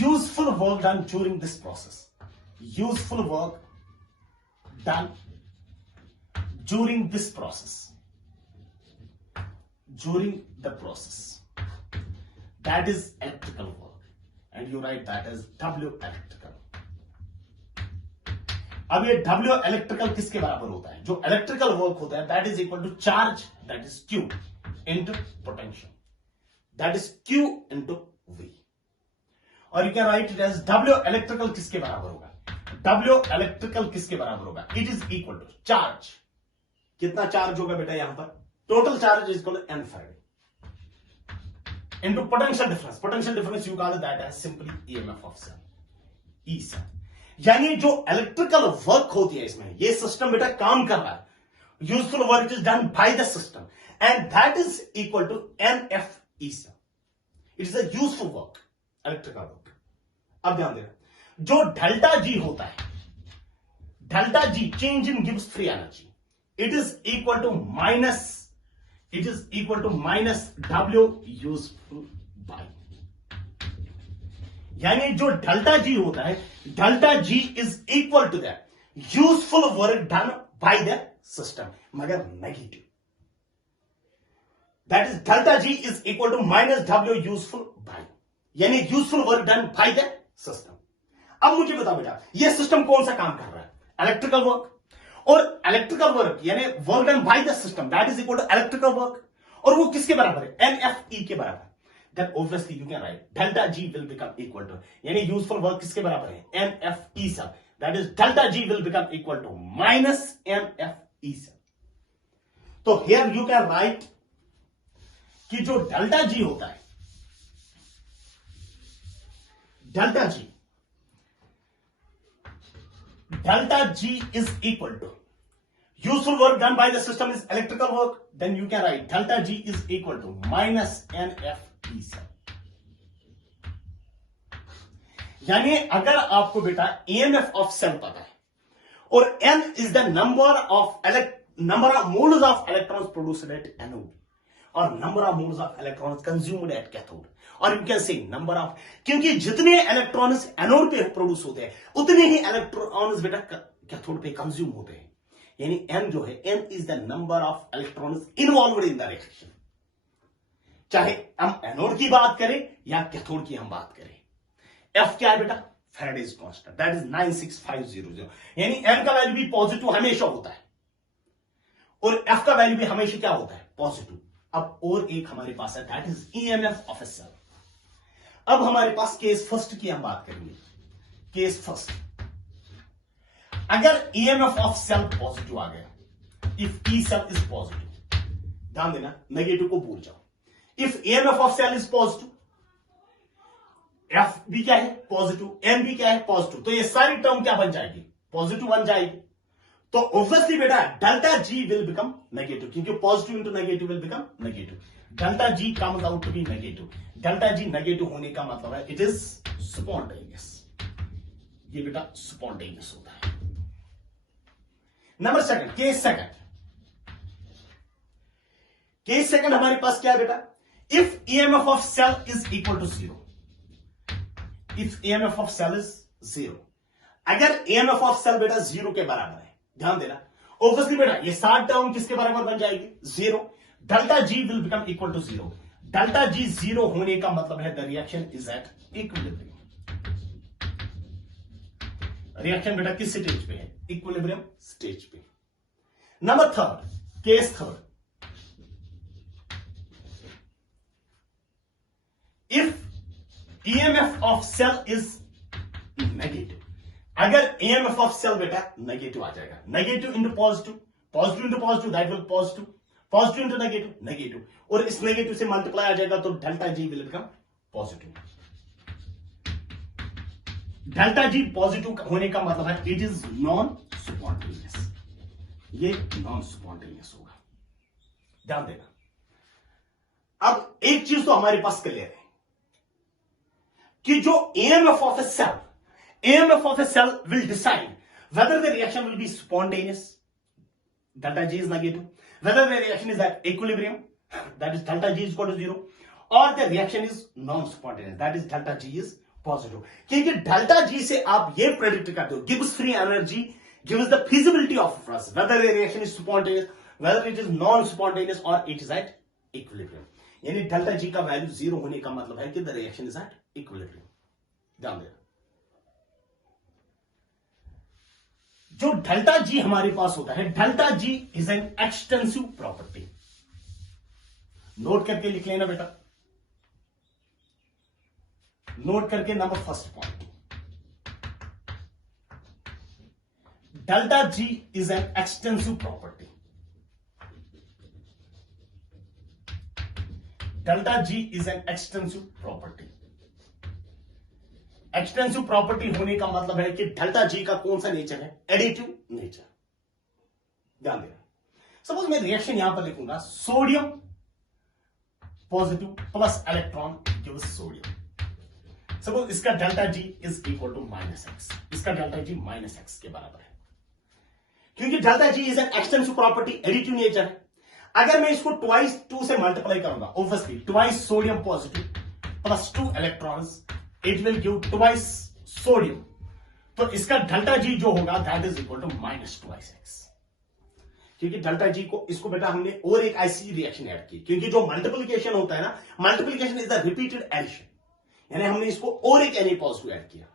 useful work done during this process, useful work done during this process, during the process, that is electrical work, and you right that is W electrical. अब ये W इलेक्ट्रिकल किसके बराबर होता है? जो इलेक्ट्रिकल वर्क होता है that is equal to charge, that is Q into potential, that is Q into V। और you can write it as W electrical किसके बराबर होगा? W इलेक्ट्रिकल किसके बराबर होगा? It is equal to charge, कितना चार्ज होगा बेटा यहां पर? Total charge is equal to N Faraday into potential difference. Potential difference you call that as simply EMF of cell, E cell. यानी जो इलेक्ट्रिकल वर्क होती है इसमें, ये सिस्टम बेटा काम कर रहा है, useful work is done by the system, and that is equal to NFE cell. It is a useful work, electrical work. अब ध्यान देना, जो डेल्टा G होता है, डेल्टा G चेंज इन गिव्स free energy, it is equal to minus W useful by, यानी जो delta G होता है, delta G is equal to the useful work done by the system, मगर negative, that is delta G is equal to minus W useful by, यानी useful work done by the system. अब मुझे बताओ बेटा, ये system कौन सा काम कर रहा है? Electrical work. और इलेक्ट्रिकल वर्क यानी work done by the system, that is equal to electrical work, और वो किसके बराबर है? NFE के बराबर। Then obviously you can write delta G will become equal to, यानी यूजफुल वर्क किसके बराबर है? NFE cell, that is delta G will become equal to minus NFE cell. तो here you can write कि जो delta G होता है, delta G is equal to useful work done by the system is electrical work, then you can write delta G is equal to minus NFE cell. यानी अगर आपको बेटा EMF of cell पता है और N is the number of moles of electrons produced at anode और number of moles of electrons consumed at cathode, और you can say number of, क्योंकि जितने इलेक्ट्रॉन्स एनोड पे प्रोड्यूस होते हैं उतने ही इलेक्ट्रॉन्स बेटा कैथोड पे कंज्यूम होते हैं, यानी N जो है, N is the number of electrons involved in the reaction, चाहे हम एनोड की बात करें या कैथोड की हम बात करें। F क्या है बेटा? फैराडेज कांस्टेंट, दैट इज 96500, यानी N का वैल्यू भी पॉजिटिव हमेशा होता है और F का वैल्यू भी हमेशा क्या होता है? पॉजिटिव। अब और एक हमारे पास है, that is EMF of a cell. अब हमारे पास केस फर्स्ट की हम बात करेंगे। केस फर्स्ट, अगर EMF ऑफ सेल पॉजिटिव आ गया, if E cell is positive, ध्यान देना नेगेटिव को भूल जाओ, if EMF of cell is positive, F भी क्या है? पॉजिटिव, N भी क्या है? पॉजिटिव, तो ये सारी टर्म क्या बन जाएगी? पॉजिटिव बन जाएगी। तो ऑब्वियसली बेटा delta G will become negative, क्योंकि positive into negative will become negative, delta G comes out to be negative. Delta G negative होने का मतलब है इट इज स्पॉन्टेनियस, ये बेटा स्पॉन्टेनियस होता है। नंबर सेकंड, केस सेकंड हमारे पास क्या है बेटा? If EMF of cell is equal to 0, if EMF of cell is 0, अगर ईएमएफ ऑफ सेल बेटा 0 के बराबर है, ध्यान देना, ऑब्वियसली बेटा ये 60 टर्म किसके बराबर बन जाएगी? 0। Delta G will become equal to 0। Delta G 0 होने का मतलब है the reaction is at equilibrium. Reaction बेटा किस स्टेज पे है? इक्विलिब्रियम स्टेज पे। Number third, case third, if EMF of cell is negative, अगर ईएमएफ ऑफ सेल बेटा नेगेटिव आ जाएगा, negative into positive, positive into positive that will positive, positive into negative, negative, और इस नेगेटिव से मल्टीप्लाई आ जाएगा तो delta G will become positive. Delta G positive होने का मतलब है इट इज नॉन स्पॉन्टेनियस, ये नॉन स्पॉन्टेनियस होगा, ध्यान देना। अब एक चीज तो हमारे पास क्लियर है कि जो EMF of a cell will decide whether the reaction will be spontaneous, delta G is negative, whether the reaction is at equilibrium, that is delta G is equal to 0, or the reaction is non-spontaneous, that is delta G is positive. क्योंकि delta G से आप ये predict करते हो, gives free energy, gives the feasibility of process, whether the reaction is spontaneous, whether it is non-spontaneous or it is at equilibrium. यानी delta G का value 0 होने का मतलब है कि the reaction is at equilibrium, ध्यान देना। जो डेल्टा जी हमारे पास होता है, delta G is an extensive property, note करके लिख लेना बेटा, नोट करके number first point, delta G is an extensive property, delta G is an extensive property. Extensive property होने का मतलब है कि डेल्टा जी का कौन सा नेचर है? एडिटिव नेचर, ध्यान देना। सपोज मैं रिएक्शन यहां पर लिखूंगा, sodium positive plus electron gives sodium. Suppose इसका delta G is equal to -x, इसका डेल्टा जी -x के बराबर है, क्योंकि delta G is an extensive property, additive nature है। अगर मैं इसको ट्वाइस 2 से मल्टीप्लाई करूंगा, obviously twice sodium positive plus 2 electrons, it will give twice sodium, तो इसका डेल्टा जी जो होगा that is equal to -2x, क्योंकि डेल्टा जी को, इसको बेटा हमने और एक ऐसी रिएक्शन ऐड की, क्योंकि जो मल्टीप्लिकेशन होता है ना, multiplication is the repeated addition, यानी हमने इसको और एक Na पॉजिटिव ऐड किया,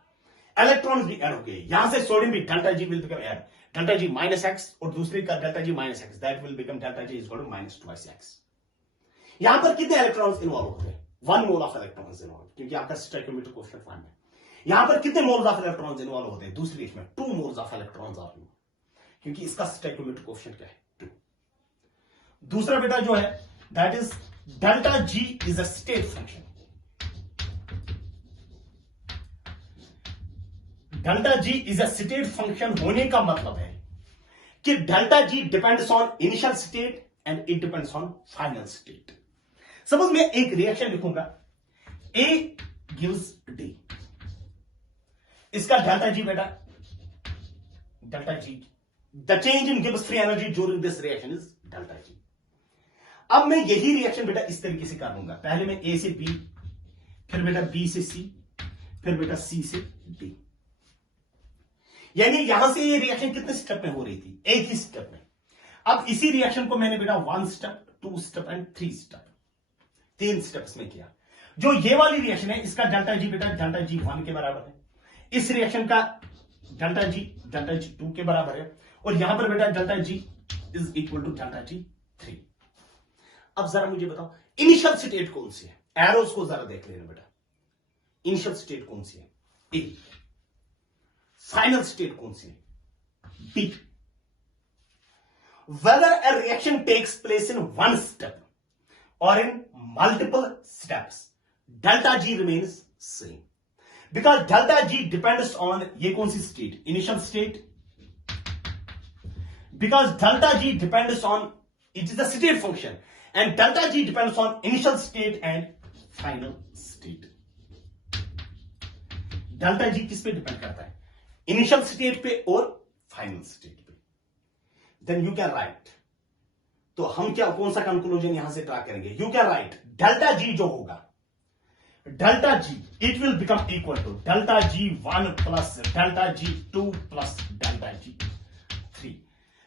इलेक्ट्रॉन्स भी ऐड हो गए, यहां से सोडियम भी, delta G will become add delta G -x और दूसरे का delta G -x, that will become delta G is equal to -2x। यहां पर कितने इलेक्ट्रॉन्स इन्वॉल्व होते हैं? 1 मोल ऑफ इलेक्ट्रॉन्स इन्वॉल्व, क्योंकि आपका स्टोइकियोमेट्रिक कोएफिशिएंट फाइंड है। यहां पर कितने मोल्स ऑफ इलेक्ट्रॉन्स इन्वॉल्व होते हैं? दूसरी इसमें 2 moles of electrons are involve, क्योंकि इसका स्टोइकियोमेट्रिक कोएफिशिएंट क्या है? 2। दूसरा बेटा जो है that is delta G is a state function, delta G is a state function होने का मतलब है कि delta G depends on initial state and it depends on final state. Suppose मैं एक रिएक्शन लिखूंगा, A gives D, इसका delta जी बेटा, delta ji, the change in गिव्स free energy during this reaction is delta G. अब मैं यही reaction बेटा इस तरीके से कर लूंगा, पहले मैं A से B, फिर बेटा B से C, फिर बेटा C से D, यानी यहां से ये रिएक्शन कितने स्टेप में हो रही थी? एक ही स्टेप में। अब इसी रिएक्शन को मैंने बेटा 1 step, 2 step and 3 step, 3 steps में किया। जो ये वाली रिएक्शन है, इसका डेल्टा जी बेटा डेल्टा जी 1 के बराबर है, इस रिएक्शन का डेल्टा जी 2 के बराबर है, और यहां पर बेटा delta G is equal to delta G 3। अब जरा मुझे बताओ इनिशियल स्टेट कौन सी है? एरोस को जरा देख लेना बेटा, इनिशियल स्टेट कौन सी है? ए। फाइनल स्टेट कौन सी है? B. Whether a reaction takes place in one step or in multiple steps, delta G remains same, because delta G depends on ये कौन सी state? Initial state. Because delta G depends on, it is a state function, and delta G depends on initial state and final state. Delta G किस पे depend करता है? Initial state पे और final state पे। Then you can right, तो हम क्या कौन सा कंक्लूजन यहां से ट्रा करेंगे? You can write delta G जो होगा, delta G it will become equal to delta G 1 plus delta G 2 plus delta G 3,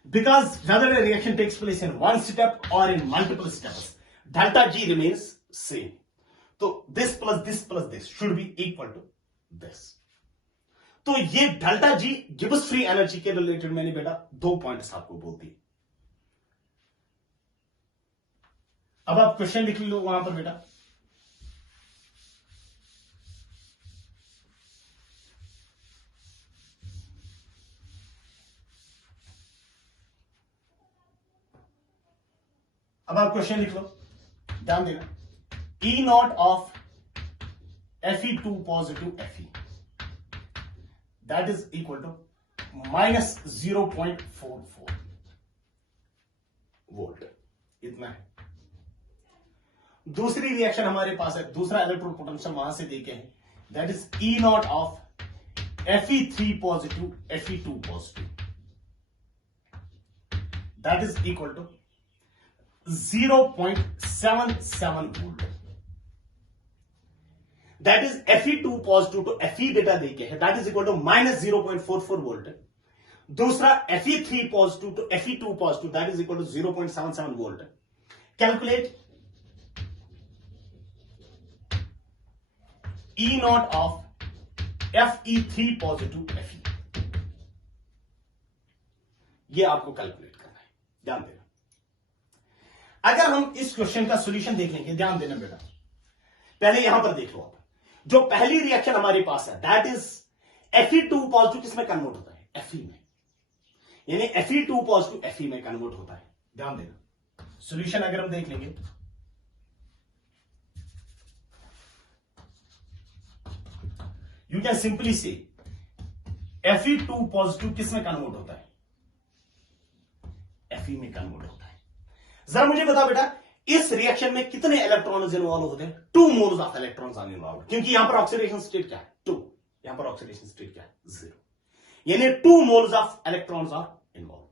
because whether a reaction takes place in one step or in multiple steps, delta G remains same. So this plus this should be equal to this. तो ये delta G Gibbs free energy के related मैंने बेटा 2 points आपको बोल दिए। अब आप क्वेश्चन लिख लो वहां पर बेटा। अब आप क्वेश्चन लिख लो, ध्यान देना। E not of Fe2 positive Fe that is equal to -0.44 volt, इतना है। दूसरी रिएक्शन हमारे पास है, दूसरा इलेक्ट्रोड पोटेंशियल वहां से देखे हैं, that is E not of Fe3 positive Fe2 positive that is equal to 0.77 volt. That is Fe2 positive to Fe data देके है, that is equal to -0.44 volt. दूसरा Fe3 positive to Fe2 positive that is equal to 0.77 volt. Calculate E not of Fe3 positive Fe, ये आपको calculate करना है, ध्यान देना। अगर हम इस क्वेश्चन का सॉल्यूशन देख लेंगे, ध्यान देना बेटा, पहले यहां पर देख लो आप, जो पहली रिएक्शन हमारे पास है दैट इज Fe2 पॉजिटिव किसमें कन्वर्ट होता है? Fe में, यानी Fe2 पॉजिटिव Fe में कन्वर्ट होता है, ध्यान देना। सॉल्यूशन अगर हम देख लेंगे, यू कैन सिंपली से Fe2 पॉजिटिव किसमें कन्वर्ट होता है? Fe में कन्वर्ट होता है। जरा मुझे बता बेटा, इस रिएक्शन में कितने इलेक्ट्रॉन्स इन्वॉल्व होते हैं? 2 moles of electrons are involve, क्योंकि यहां पर ऑक्सीडेशन स्टेट क्या है? 2, यहां पर ऑक्सीडेशन स्टेट क्या है? 0, यानी 2 moles of electrons are involve,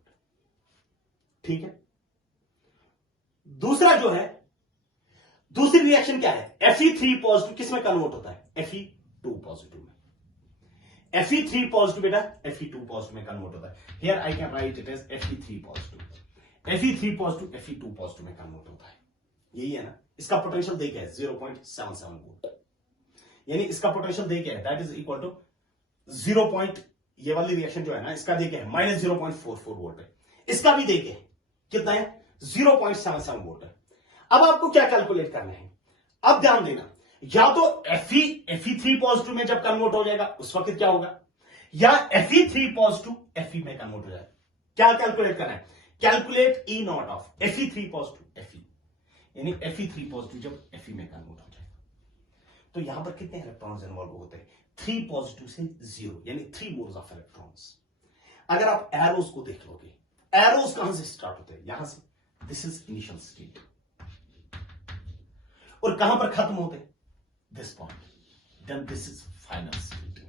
ठीक है। दूसरा जो है, दूसरी रिएक्शन क्या है? Fe3 पॉजिटिव किसमें कन्वर्ट होता है? Fe2 पॉजिटिव में। Fe3 पॉजिटिव बेटा Fe2 पॉजिटिव में कन्वर्ट होता है। Here I can write it as Fe3 positive, Fe3 positive Fe2 positive में कन्वर्ट होता है, यही है ना। इसका पोटेंशियल दे क्या है? 0.77 वोल्ट, यानी इसका पोटेंशियल दे क्या है? That is equal to 0. ये वाली रिएक्शन जो है ना, इसका दे क्या है? -0.44 वोल्ट है। इसका भी दे क्या है? कितना है? 0.77 वोल्ट है। अब आपको क्या कैलकुलेट करना है? अब ध्यान देना, या तो Fe3 पॉजिटिव में जब कन्वर्ट हो जाएगा उस वक्त क्या होगा, या Fe3 पॉजिटिव Fe में कन्वर्ट हो जाएगा। क्या कैलकुलेट करना है? Calculate E not of Fe3 positive Fe, यानी Fe3 पॉजिटिव जब Fe में कन्वर्ट हो जाएगा, तो यहां पर कितने इलेक्ट्रॉन्स इन्वॉल्व होते हैं? 3 पॉजिटिव से 0, यानी 3 मोल्स ऑफ इलेक्ट्रॉन्स। अगर आप एरोस को देख लोगे, एरोस कहां से स्टार्ट होते हैं? यहां से, दिस इज इनिशियल स्टेट, और कहां पर खत्म होते हैं? This point, then this is final state.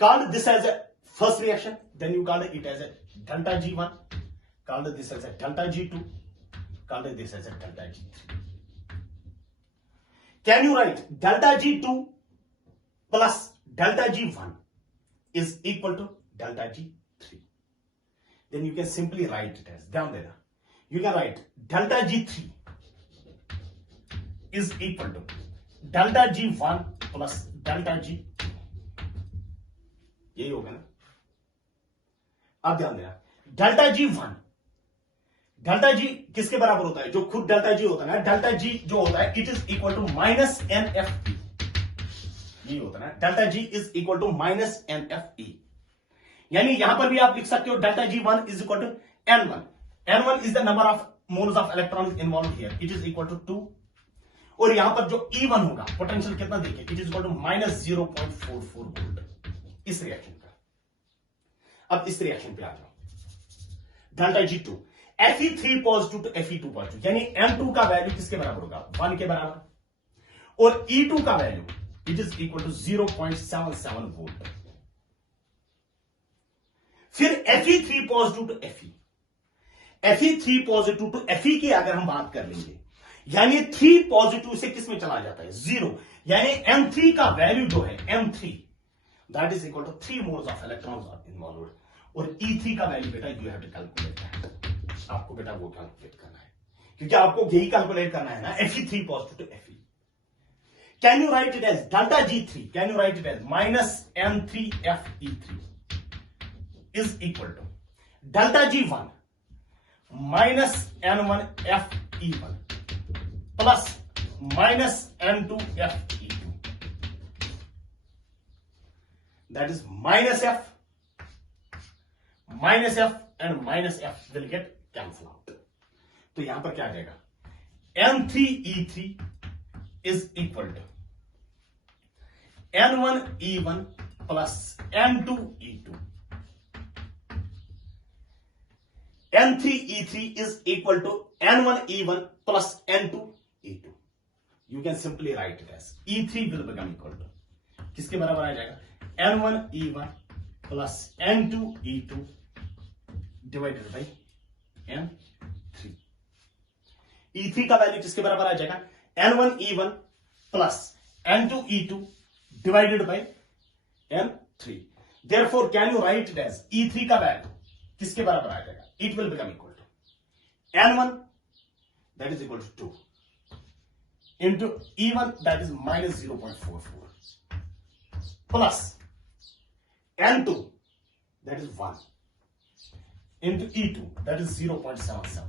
Called this as a first reaction, then you called it as a delta G1, called this as a delta G2, called this as a delta G3. Can you write delta G2 plus delta G1 is equal to delta G3? Then you can simply write it as, ध्यान देना, you can write delta G3 is equal to delta G1 plus delta G2, यही होगा ना। अब ध्यान देना, delta G1, delta G किसके बराबर होता है? जो खुद डेल्टा G होता है ना, डेल्टा G जो होता है it is equal to -NFE, ये होता है ना, delta G is equal to -NFE, यानी यहां पर भी आप लिख सकते हो delta G1 is equal to N1, N1 is the number of moles of electrons involve here, it is equal to 2, और यहां पर जो E1 होगा पोटेंशियल कितना देखिए, it is equal to -0.44 volt इस रिएक्शन का। अब इस रिएक्शन पे आ जाओ, delta G2, Fe3 positive to Fe2 positive, यानी M2 का वैल्यू किसके बराबर होगा? 1 के बराबर, और E2 का value it is equal to 0.77 volt. फिर Fe3 positive to Fe3 positive to Fe की अगर हम बात कर लेंगे, यानी 3 पॉजिटिव से किस में चला जाता है, 0, यानी M3 का वैल्यू जो है M3 that is equal to 3 moles of electrons are involved, और E3 का वैल्यू बेटा यू हैव टू कैलकुलेट, आपको बेटा वो कैलकुलेट करना है, क्योंकि आपको यही कैलकुलेट करना है ना, Fe3 positive to Fe. Can you write it as delta G3? Can you write it as minus M3FE3 is equal to delta G1 minus N1FE1 plus minus N2FE2. That is minus F and minus F will get cancelled out. तो यहां पर क्या आ जाएगा, M3E3 is equal to N1E1 plus N2E2. N3E3 is equal to N1E1 plus N2E2. You can simply write it as E3 will become equal to किसके बराबर आ जाएगा, N1E1 plus N2E2 divided by N3. E3 का value किसके बराबर आ जाएगा, N1E1 plus N2E2 divided by N3. Therefore, can you write it as E3 का value किसके बराबर आ जाएगा, it will become equal to N1 that is equal to 2 into E1 that is minus 0.44 plus N2 that is 1 into E2 that is 0.77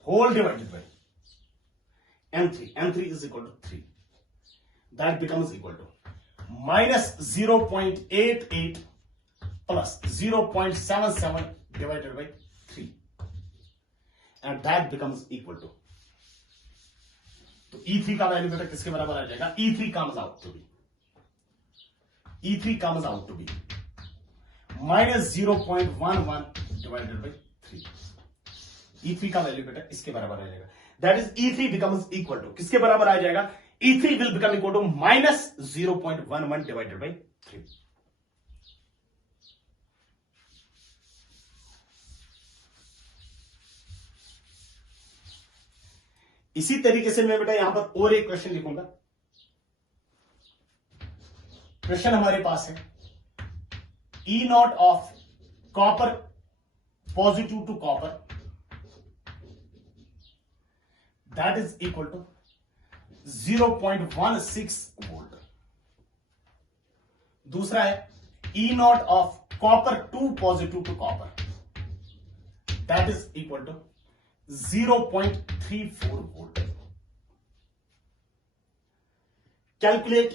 whole divided by N3. N3 is equal to 3. That becomes equal to minus 0.88 plus 0.77 divided by 3. And that becomes equal to, तो E3 का value बेटा किसके बराबर आ जाएगा, E3 comes out to be minus 0.11 divided by 3. E3 का value बेटा इसके बराबर आ जाएगा, that is E3 becomes equal to किसके बराबर आ जाएगा, E3 will become equal to minus 0.11 divided by 3. इसी तरीके से मैं बेटा यहां पर और एक क्वेश्चन लिखूंगा. क्वेश्चन हमारे पास है E not of copper positive to copper that is equal to 0.16 volt. दूसरा है E not of copper 2 positive to copper that is equal to 0.34 volt. Calculate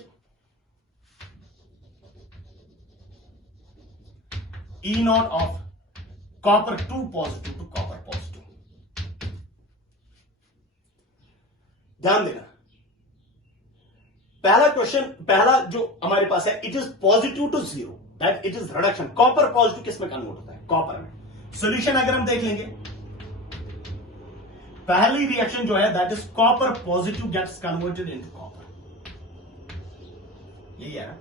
E not of copper 2 positive to copper positive. ध्यान देना, पहला question, पहला जो हमारे पास है, it is positive to 0 that it is reduction. Copper positive किस में कन्वर्ट होता है, कॉपर में. सॉल्यूशन अगर हम देख लेंगे, पहली रिएक्शन जो है that is copper positive gets converted into copper. यही है ना,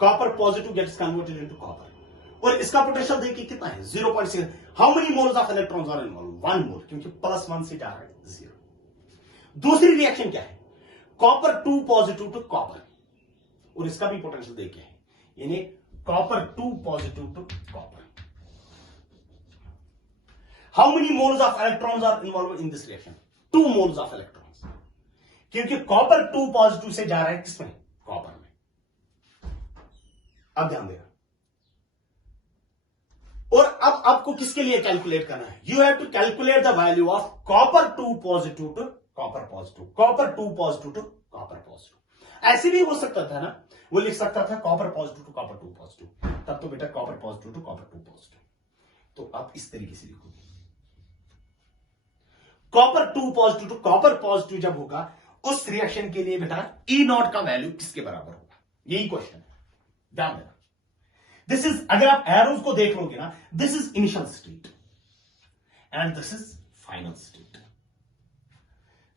copper positive gets converted into copper. और इसका पोटेंशियल देखिए कितना है, 0.6. How many moles of electrons are involve, 1 mole, क्योंकि +1 से जा रहा है 0. दूसरी रिएक्शन क्या है, कॉपर 2 पॉजिटिव टू कॉपर, और इसका भी पोटेंशियल देखिए, यानी copper 2 positive to copper. How many moles of electrons are involve in this reaction, 2 moles of electrons, क्योंकि कॉपर 2 पॉजिटिव से जा रहा है किसमें, कॉपर में. अब ध्यान देना, और अब आपको किसके लिए कैलकुलेट करना है, you have to calculate the value of copper 2 positive to copper positive, copper 2 positive to copper positive. ऐसे भी हो सकता था ना, वो लिख सकता था copper positive to copper 2 positive, तब तो बेटा copper positive to copper 2 positive. तो आप इस तरीके से लिखोगे, copper 2 positive to copper positive जब होगा, उस रिएक्शन के लिए बेटा E नॉट का वैल्यू किसके बराबर होगा, यही क्वेश्चन है. ध्यान देना, दिस इज, अगर आप एरोज को देख लोगे ना, this is initial state and this is final state.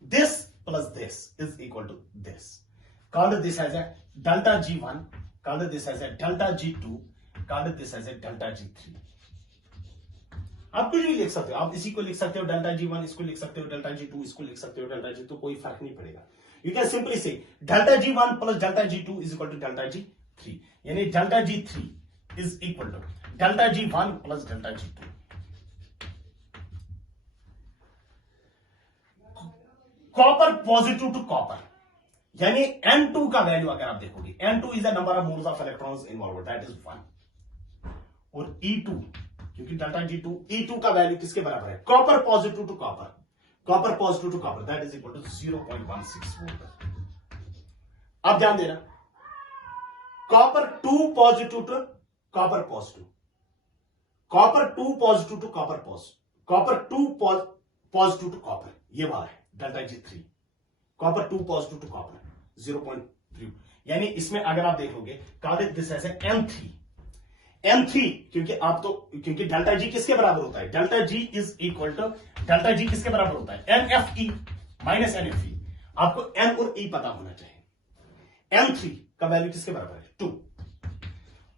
This plus this is equal to this. Call this as a delta G1, call this as a delta G2, call this as a delta G3। आप कुछ भी लिख सकते हो, आप इसी को लिख सकते हो डेल्टा G1, इसको लिख सकते हो डेल्टा G2, इसको लिख सकते हो डेल्टा G2, कोई फर्क नहीं पड़ेगा। You can simply say delta G1 plus delta G2 is equal to delta G3, यानी delta G3 is equal to delta G1 plus delta G2। Copper positive to copper, यानी N2 का value अगर आप देखोगे, N2 is the number of moles of electrons involve, that is 1। और E2, क्योंकि delta G2, E2 का value किसके बराबर है? Copper positive to copper, copper positive to copper, that is equal to 0.16 volt. अब ध्यान देना, copper 2 positive to copper positive, copper 2 positive to copper positive, copper 2 positive to copper, ये वाला है delta G3, copper 2 positive to copper 0.3, यानी इसमें अगर आप देखोगे call this as M3, M3, क्योंकि डेल्टा G किसके बराबर होता है? Delta G is equal to, delta G किसके बराबर होता है? NFE minus NFE। आपको N और E पता होना चाहिए। M3 का वैल्यू किसके बराबर है? 2।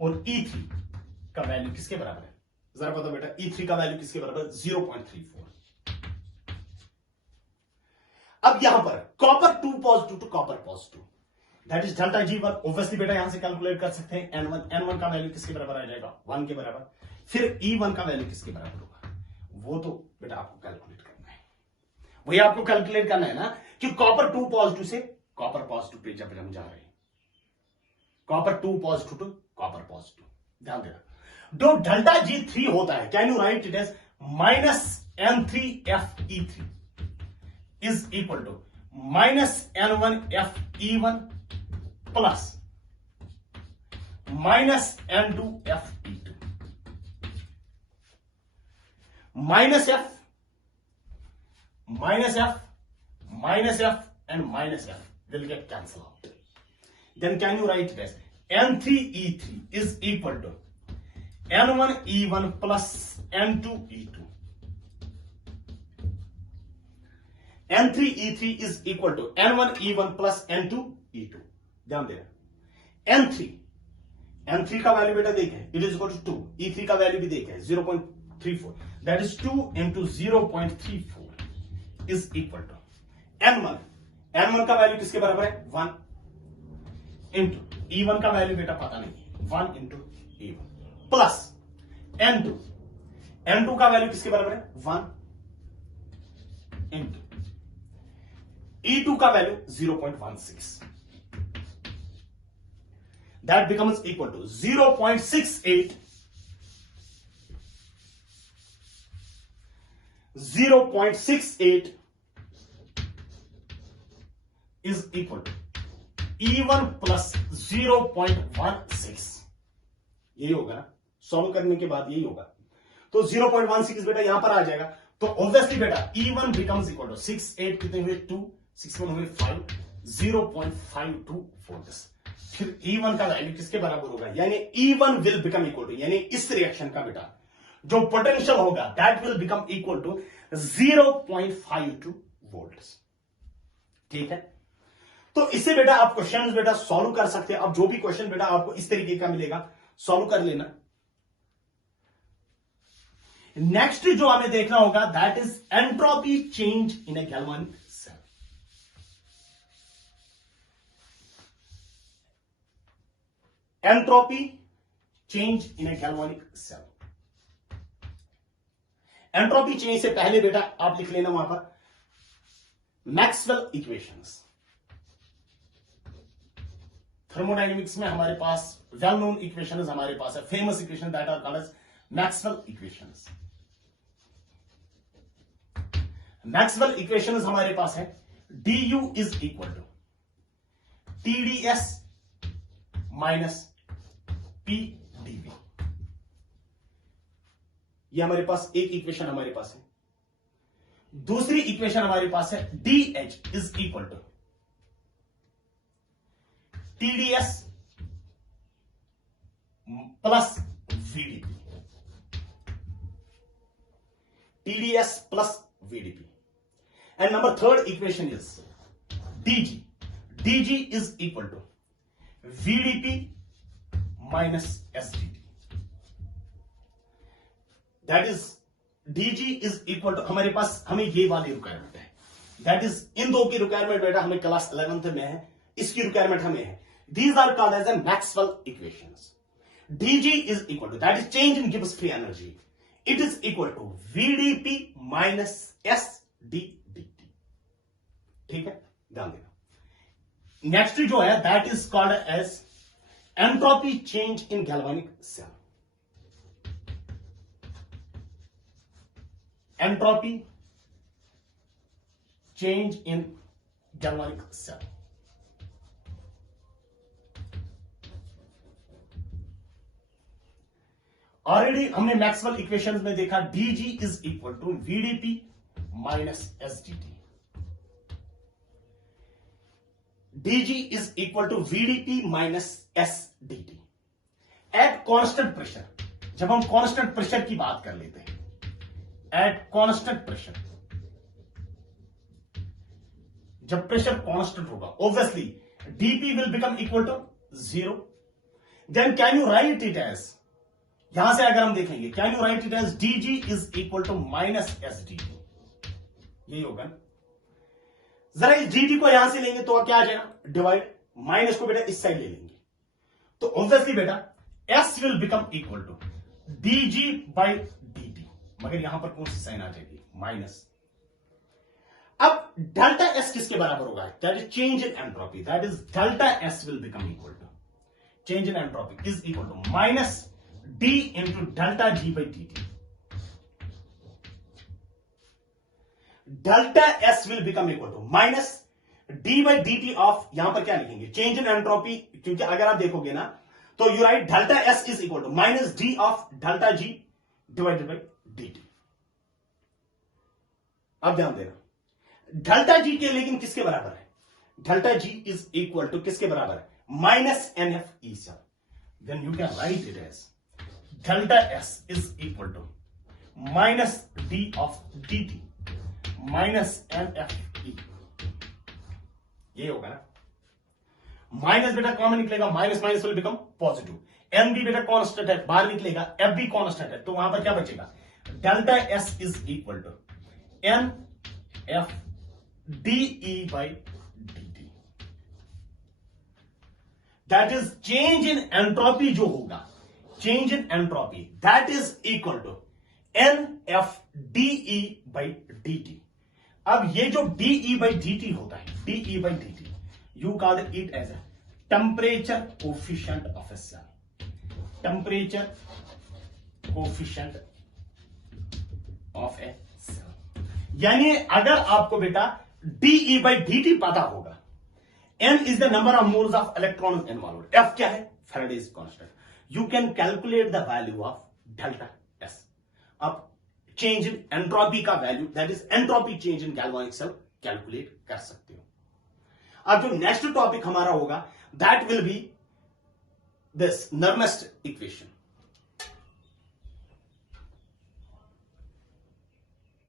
और E3 का वैल्यू किसके बराबर है? जरा बताओ बेटा, E3 का वैल्यू किसके बराबर है? 0.34। अब यहां पर copper 2 positive to copper positive, that is delta G1। Obviously बेटा यहां से कैलकुलेट कर सकते हैं N1 का वैल्यू किसके बराबर आ जाएगा? 1 के बराबर। फिर E1 का वैल्यू किसके बराबर होगा? वो तो बेटा आपको कैलकुलेट करना है, वही आपको कैलकुलेट करना है ना, कि कॉपर 2 पॉजिटिव से कॉपर पॉजिटिव पे जब हम जा रहे हैं, copper 2 positive to copper positive, ध्यान देना। जो डेल्टा G3 होता है, can you write it as -N3FE3 is equal to -N1FE1 plus -N2FE2, minus F and minus F will get cancelled out. Then can you write it as N3E3 is equal to N1E1 plus N2E2. N3E3 is equal to N1E1 plus N2E2। ध्यान देना, N3 का value बेटा देखे, it is equal to 2, E3 का value भी देखे 0.34, that is 2 into 0.34 is equal to N1 का value किसके बराबर है? 1 इंटू E1 का वैल्यू बेटा पता नहीं, 1 इंटू E1 प्लस N2 का वैल्यू किसके बराबर है? 1 इंटू E2 का value 0.16, that becomes equal to 0.68 is equal to E1 plus 0.16। यही होगा ना, सॉल्व करने के बाद यही होगा। तो 0.16 बेटा यहां पर आ जाएगा, तो ऑब्वियसली बेटा E1 becomes equal to 6 कितने हुए? 2, 6 1 हुए 5, 0.52 volts। फिर E1 का वैल्यू किसके बराबर होगा? यानी E1 will become equal to, यानी इस रिएक्शन का बेटा जो पोटेंशियल होगा that will become equal to 0.52 volts. ठीक है, तो इससे बेटा आप क्वेश्चंस बेटा सॉल्व कर सकते हैं। अब जो भी क्वेश्चन बेटा आपको इस तरीके का मिलेगा सॉल्व कर लेना। नेक्स्ट जो हमें देखना होगा that is entropy change in a galvanic cell. Entropy change in a galvanic cell. Entropy change से पहले बेटा आप लिख लेना वहां पर मैक्सवेल इक्वेशंस। थर्मोडायनेमिक्स में हमारे पास वेल नोन इक्वेशंस हमारे पास है, famous equation that are called as Maxwell equations. Maxwell equations हमारे पास है du is equal to TdS minus PdV। ये हमारे पास एक इक्वेशन हमारे पास है। दूसरी इक्वेशन हमारे पास है dH is equal to TdS plus VdP। TdS plus VdP। And number third equation is DG. DG is equal to VdP minus SdT। That is dg is equal to, हमारे पास हमें ये वाली रिक्वायरमेंट है, that is in दो की requirement बेटा हमें क्लास 11th में है, इसकी रिक्वायरमेंट हमें है. These are called as a Maxwell equations. dg is equal to, that is change in Gibbs free energy, it is equal to vdp minus s dt. ठीक है, ध्यान देना. नेक्स्ट जो है that is called as entropy change in galvanic cell. Entropy change in galvanic cell. Already हमने Maxwell equations में देखा dg is equal to vdp minus s dt. dg is equal to vdp minus s dt at constant pressure. जब हम constant pressure की बात कर लेते हैं, एट कांस्टेंट प्रेशर, जब प्रेशर कांस्टेंट होगा, obviously dp will become equal to 0. Then can you write it as, यहां से अगर हम देखेंगे, can you write it as dg is equal to minus s dt. यही होगा ना. जरा इस dt को यहां से लेंगे तो क्या आ जाएगा, डिवाइड, माइनस को बेटा इस साइड ले लेंगे तो ऑब्वियसली बेटा s will become equal to dg by dt, मगर यहां पर कौन सी साइन आ जाएगी, माइनस. अब डेल्टा s किसके बराबर होगा, that is change in entropy, that is delta s will become equal to, change in entropy is equal to minus d into delta g by dt. Delta s will become equal to minus d by dt of, यहां पर क्या लिखेंगे, change in entropy, क्योंकि अगर आप देखोगे ना तो you write delta s is equal to minus d of delta g divided by dt. अब ध्यान देना, डेल्टा g के लेकिन किसके बराबर है, delta g is equal to किसके बराबर है, minus nf e sub. Then you can write it as delta s is equal to minus d of dt minus nf e. ये होगा ना, माइनस बेटा कॉमन निकलेगा, minus minus will become positive, N भी बेटा कांस्टेंट है, बाहर निकलेगा, एफ भी कांस्टेंट है, तो वहां पर क्या बचेगा, delta S is equal to N F D E by D T. That is change in entropy जो होगा, change in entropy that is equal to N F D E by D T. अब ये जो D E by D T होता है, D E by D T, you call it as a temperature coefficient of a cell, temperature coefficient of a cell. यानी अगर आपको बेटा DE by D T पता होगा, N is the number of moles of electrons involved, F क्या है, Faraday's constant, you can calculate the value of delta S. अब change in entropy का value, that is entropy change in galvanic cell, calculate कर सकते हो. अब जो next topic हमारा होगा that will be this Nernst equation.